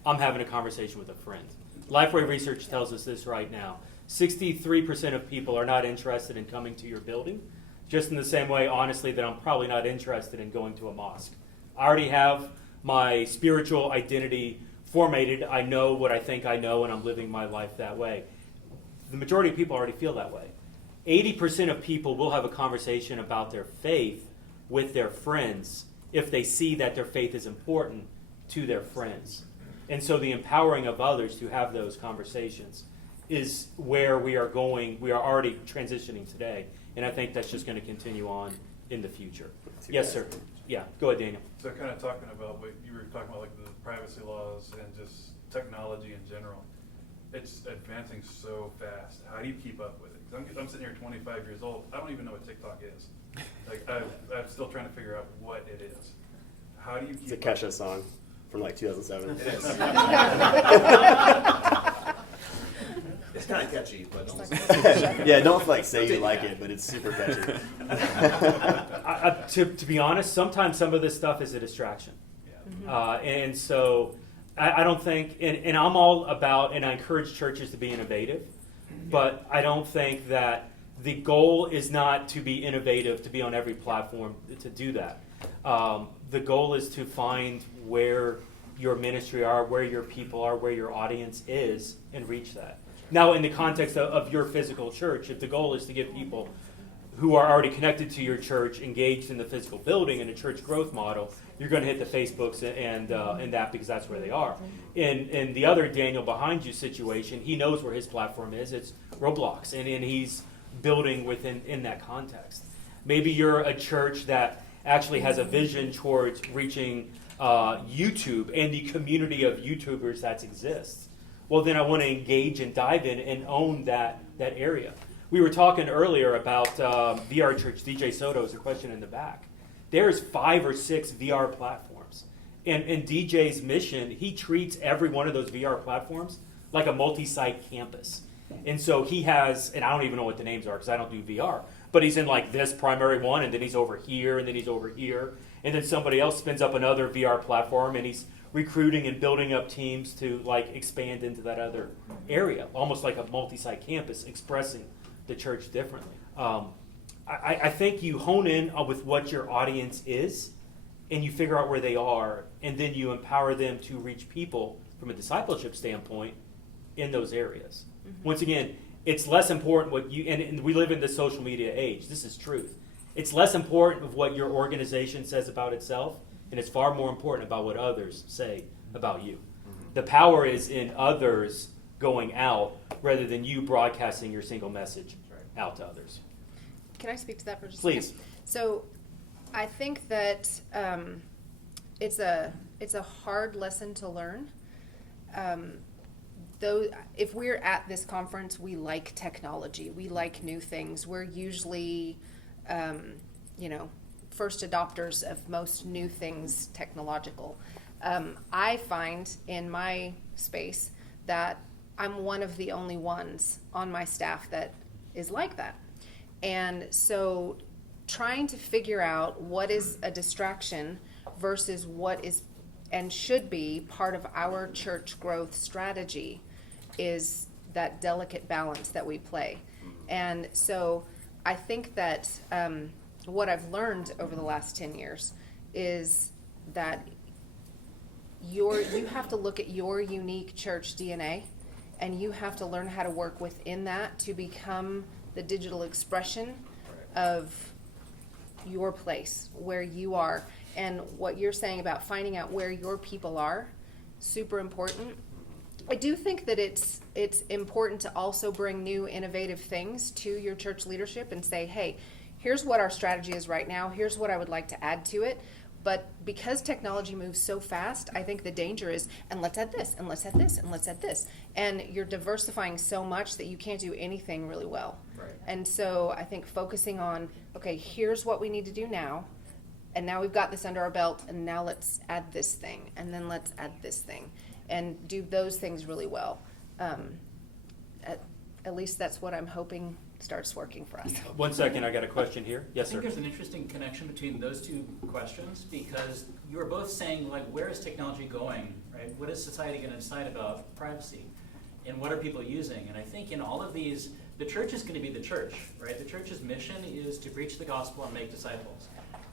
I'm having a conversation with a friend. Lifeway Research tells us this right now. 63% of people are not interested in coming to your building, just in the same way, honestly, that I'm probably not interested in going to a mosque. I already have my spiritual identity formatted. I know what I think I know, and I'm living my life that way. The majority of people already feel that way. 80% of people will have a conversation about their faith with their friends if they see that their faith is important to their friends. And so the empowering of others to have those conversations is where we are going. We are already transitioning today, and I think that's just going to continue on in the future. Yes, sir. Yeah, go ahead, Daniel. So kind of talking about what you were talking about, like the privacy laws and just technology in general. It's advancing so fast. How do you keep up with it? 'Cause I'm sitting here 25 years old. I don't even know what TikTok is. Like I'm still trying to figure out what it is. How do you keep It's a Kesha song from like 2007. It is. It's kind of catchy, but Yeah, don't like say you like it, but it's super catchy. To be honest, sometimes some of this stuff is a distraction. And so I don't think, and I'm all about, and I encourage churches to be innovative, but I don't think that the goal is not to be innovative, to be on every platform to do that. The goal is to find where your ministry are, where your people are, where your audience is, and reach that. Now, in the context of your physical church, if the goal is to get people who are already connected to your church engaged in the physical building and a church growth model, you're going to hit the Facebooks and that, because that's where they are. In the other Daniel behind you situation, he knows where his platform is. It's Roblox, and he's building in that context. Maybe you're a church that actually has a vision towards reaching YouTube and the community of YouTubers that exists. Well, then I want to engage and dive in and own that area. We were talking earlier about VR Church. DJ Soto is a question in the back. There's 5 or 6 VR platforms. And DJ's mission, he treats every one of those VR platforms like a multi-site campus. And so he has, and I don't even know what the names are because I don't do VR, but he's in like this primary one, and then he's over here, and then he's over here. And then somebody else spins up another VR platform, and he's recruiting and building up teams to like expand into that other area, almost like a multi-site campus, expressing the church differently. I think you hone in with what your audience is, and you figure out where they are, and then you empower them to reach people from a discipleship standpoint in those areas. Once again, it's less important what you, and we live in the social media age, this is truth. It's less important of what your organization says about itself, and it's far more important about what others say about you. The power is in others going out rather than you broadcasting your single message out to others. Can I speak to that for just a Please. second? So I think that it's a hard lesson to learn. Though if we're at this conference, we like technology. We like new things. We're usually, first adopters of most new things technological. I find in my space that I'm one of the only ones on my staff that is like that. And so trying to figure out what is a distraction versus what is and should be part of our church growth strategy is that delicate balance that we play. And so I think that what I've learned over the last 10 years is that you have to look at your unique church DNA, and you have to learn how to work within that to become the digital expression of your place, where you are. And what you're saying about finding out where your people are, super important. I do think that it's important to also bring new innovative things to your church leadership and say, hey, here's what our strategy is right now, here's what I would like to add to it. But because technology moves so fast, I think the danger is, and let's add this, and let's add this, and let's add this. And you're diversifying so much that you can't do anything really well. Right. And so I think focusing on, okay, here's what we need to do now, and now we've got this under our belt, and now let's add this thing, and then let's add this thing, and do those things really well. At least that's what I'm hoping starts working for us. 1 second, I got a question here. Yes, I think sir. there's an interesting connection between those two questions, because you were both saying, like, where is technology going, right? What is society going to decide about privacy? And what are people using? And I think in all of these, the church is going to be the church, right? The church's mission is to preach the gospel and make disciples.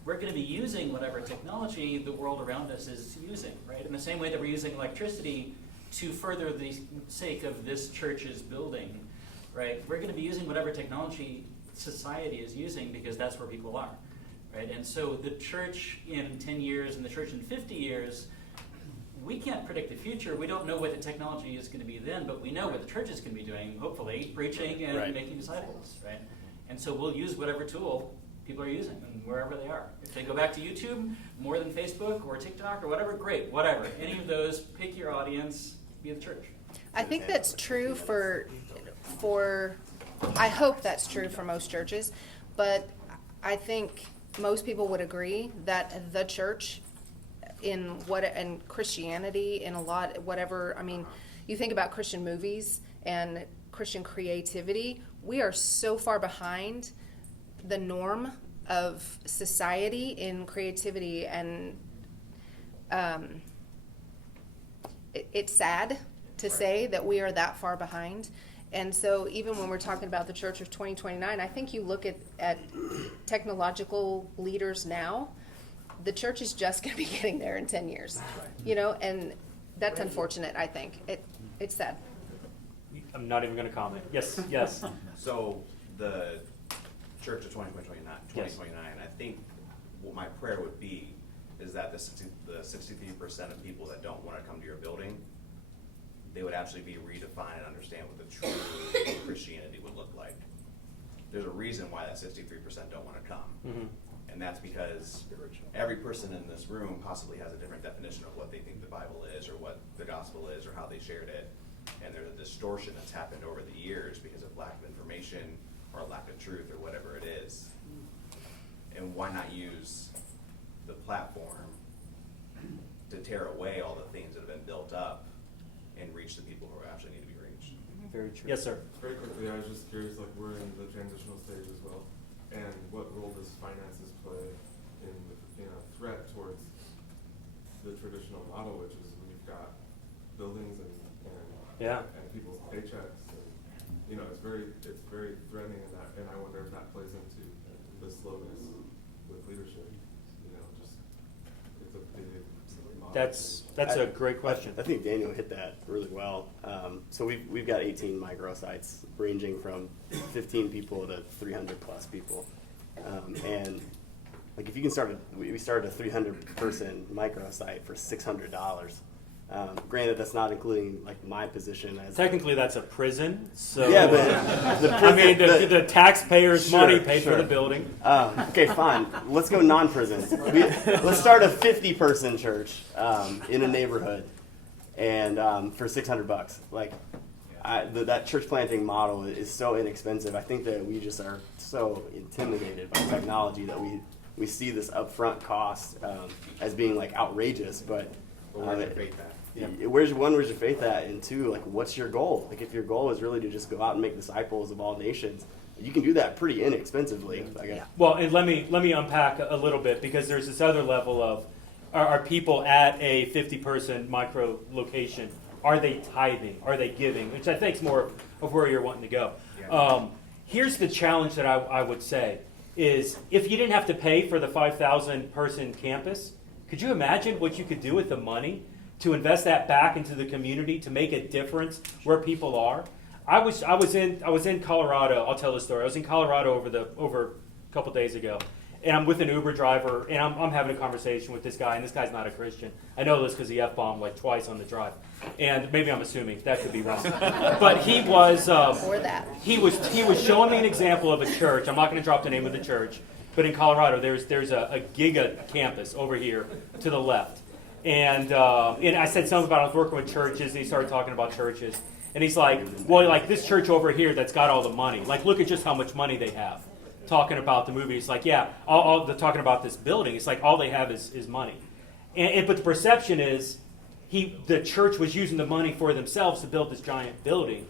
We're going to be using whatever technology the world around us is using, right? In the same way that we're using electricity to further the sake of this church's building, right? We're going to be using whatever technology society is using because that's where people are, right? And so the church in 10 years and the church in 50 years, we can't predict the future. We don't know what the technology is going to be then, but we know what the church is going to be doing, hopefully, preaching and making disciples, right? And so we'll use whatever tool people are using, and wherever they are. If they go back to YouTube more than Facebook or TikTok or whatever, great, whatever. Any of those, pick your audience, be the church. I think that's true for I hope that's true for most churches, but I think most people would agree that the church in Christianity in a lot, whatever, I mean, you think about Christian movies and Christian creativity, we are so far behind the norm of society in creativity, and it's sad to say that we are that far behind. And so even when we're talking about the Church of 2029, I think you look at technological leaders now, the church is just going to be getting there in 10 years. You know, and that's unfortunate, I think. It's sad. I'm not even going to comment. Yes, yes. So the Church of 2029, I think what my prayer would be is that the 63% of people that don't want to come to your building, they would actually be redefined and understand what the true Christianity would look like. There's a reason why that 63% don't want to come. Mm-hmm. And that's because every person in this room possibly has a different definition of what they think the Bible is, or what the gospel is, or how they shared it. And there's a distortion that's happened over the years because of lack of information or lack of truth or whatever it is. And why not use the platform to tear away all the things that have been built up and reach the people who actually need to be reached? Very true. Yes, sir. Very quickly, I was just curious, like, we're in the transitional stage as well, and what role does finances play in the threat towards the traditional model, which is we've got buildings and people's paychecks, and it's very threatening, and I wonder if that plays into the slowness with leadership. It's a big model. That's a great question. I think Daniel hit that really well. So we've got 18 microsites ranging from 15 people to 300 plus people. And like if you can we started a 300 person microsite for $600. Granted, that's not including like my position as Technically, that's a prison. So yeah, but the prison, I mean, the taxpayers' money paid for the building. Okay, fine. Let's go non-prison. Let's start a 50-person church in a neighborhood, and for $600. Like, that church planting model is so inexpensive. I think that we just are so intimidated by technology that we see this upfront cost as being like outrageous, but. Where's your faith at? Yeah. Where's your faith at? And two, like, what's your goal? Like, if your goal is really to just go out and make disciples of all nations, you can do that pretty inexpensively, I guess. Well, and let me unpack a little bit, because there's this other level of are people at a 50-person micro location, are they tithing? Are they giving? Which I think is more of where you're wanting to go. Yeah. Here's the challenge that I would say is, if you didn't have to pay for the 5,000 person campus, could you imagine what you could do with the money to invest that back into the community to make a difference where people are? I was in Colorado. I'll tell the story. I was in Colorado over a couple days ago, and I'm with an Uber driver, and I'm having a conversation with this guy, and this guy's not a Christian. I know this because he F-bombed like twice on the drive, and maybe I'm assuming that could be wrong, but he was he was showing me an example of a church. I'm not going to drop the name of the church. But in Colorado, there's a giga campus over here to the left. And I said something about I was working with churches, and he started talking about churches. And he's like, well, like this church over here that's got all the money. Like, look at just how much money they have. Talking about the movie. It's like, yeah, they're talking about this building. It's like all they have is money. But the perception is the church was using the money for themselves to build this giant building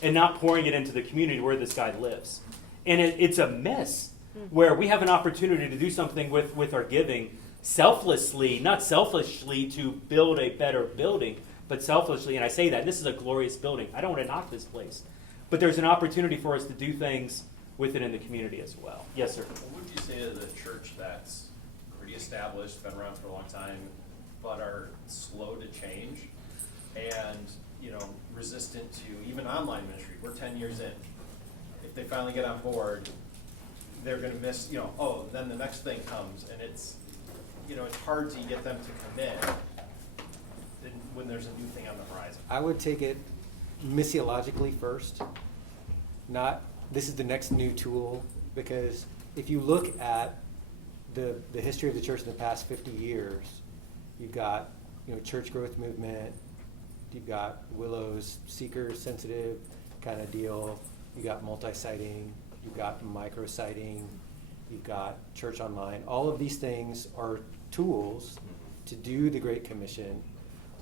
and not pouring it into the community where this guy lives. And it's a mess, where we have an opportunity to do something with our giving selflessly, not selfishly to build a better building, but selflessly. And I say that, this is a glorious building. I don't want to knock this place. But there's an opportunity for us to do things with it in the community as well. Yes, sir. What would you say to the church that's pretty established, been around for a long time, but are slow to change and, resistant to even online ministry? We're 10 years in. If they finally get on board, they're going to miss, then the next thing comes, and it's hard to get them to commit when there's a new thing on the horizon. I would take it missiologically first, not this is the next new tool, because if you look at the history of the church in the past 50 years, you've got, church growth movement, you've got Willow's seeker-sensitive kind of deal, you've got multi-siting, you've got micro-siting, you've got church online. All of these things are tools to do the Great Commission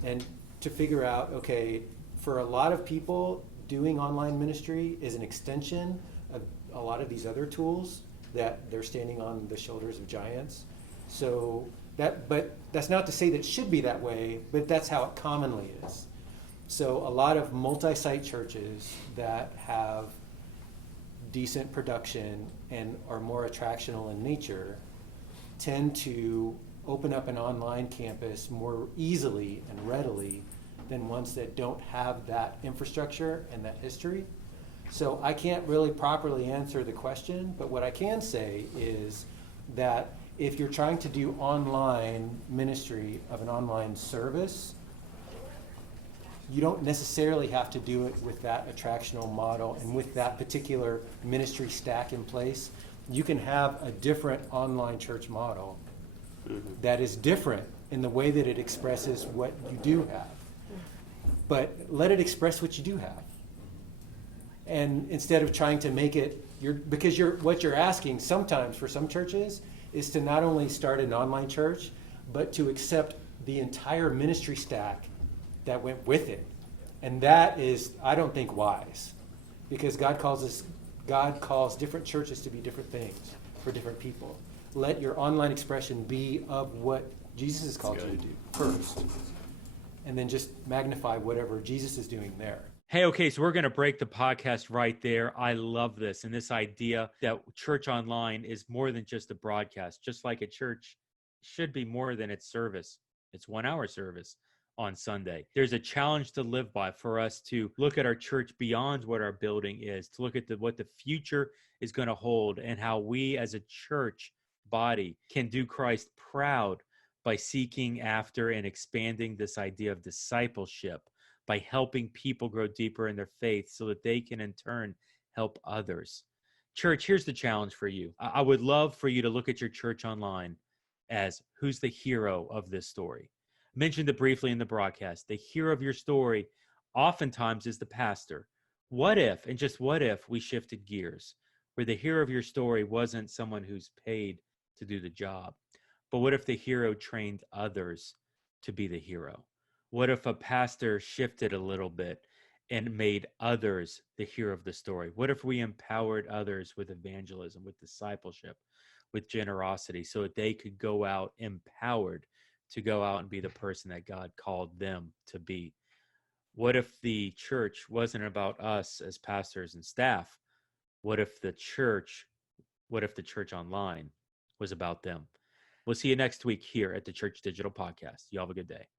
and to figure out, okay, for a lot of people, doing online ministry is an extension of a lot of these other tools that they're standing on the shoulders of giants. So but that's not to say that it should be that way, but that's how it commonly is. So a lot of multi-site churches that have decent production and are more attractional in nature tend to open up an online campus more easily and readily than ones that don't have that infrastructure and that history. So I can't really properly answer the question, but what I can say is that if you're trying to do online ministry of an online service, you don't necessarily have to do it with that attractional model and with that particular ministry stack in place. You can have a different online church model that is different in the way that it expresses what you do have. But let it express what you do have. And instead of trying to make it, what you're asking sometimes for some churches is to not only start an online church, but to accept the entire ministry stack that went with it. And that is, I don't think, wise. Because God calls different churches to be different things for different people. Let your online expression be of what Jesus has called you to do first. And then just magnify whatever Jesus is doing there. Hey, okay, so we're going to break the podcast right there. I love this. And this idea that church online is more than just a broadcast, just like a church should be more than its service. It's 1 hour service on Sunday. There's a challenge to live by for us to look at our church beyond what our building is, to look at what the future is going to hold and how we as a church body can do Christ proud by seeking after and expanding this idea of discipleship, by helping people grow deeper in their faith so that they can in turn help others. Church, here's the challenge for you. I would love for you to look at your church online as who's the hero of this story. I mentioned it briefly in the broadcast. The hero of your story oftentimes is the pastor. What if, and just what if, we shifted gears where the hero of your story wasn't someone who's paid to do the job, but what if the hero trained others to be the hero? What if a pastor shifted a little bit and made others the hero of the story? What if we empowered others with evangelism, with discipleship, with generosity, so that they could go out empowered to go out and be the person that God called them to be? What if the church wasn't about us as pastors and staff? What if the church online was about them? We'll see you next week here at the Church Digital Podcast. You all have a good day.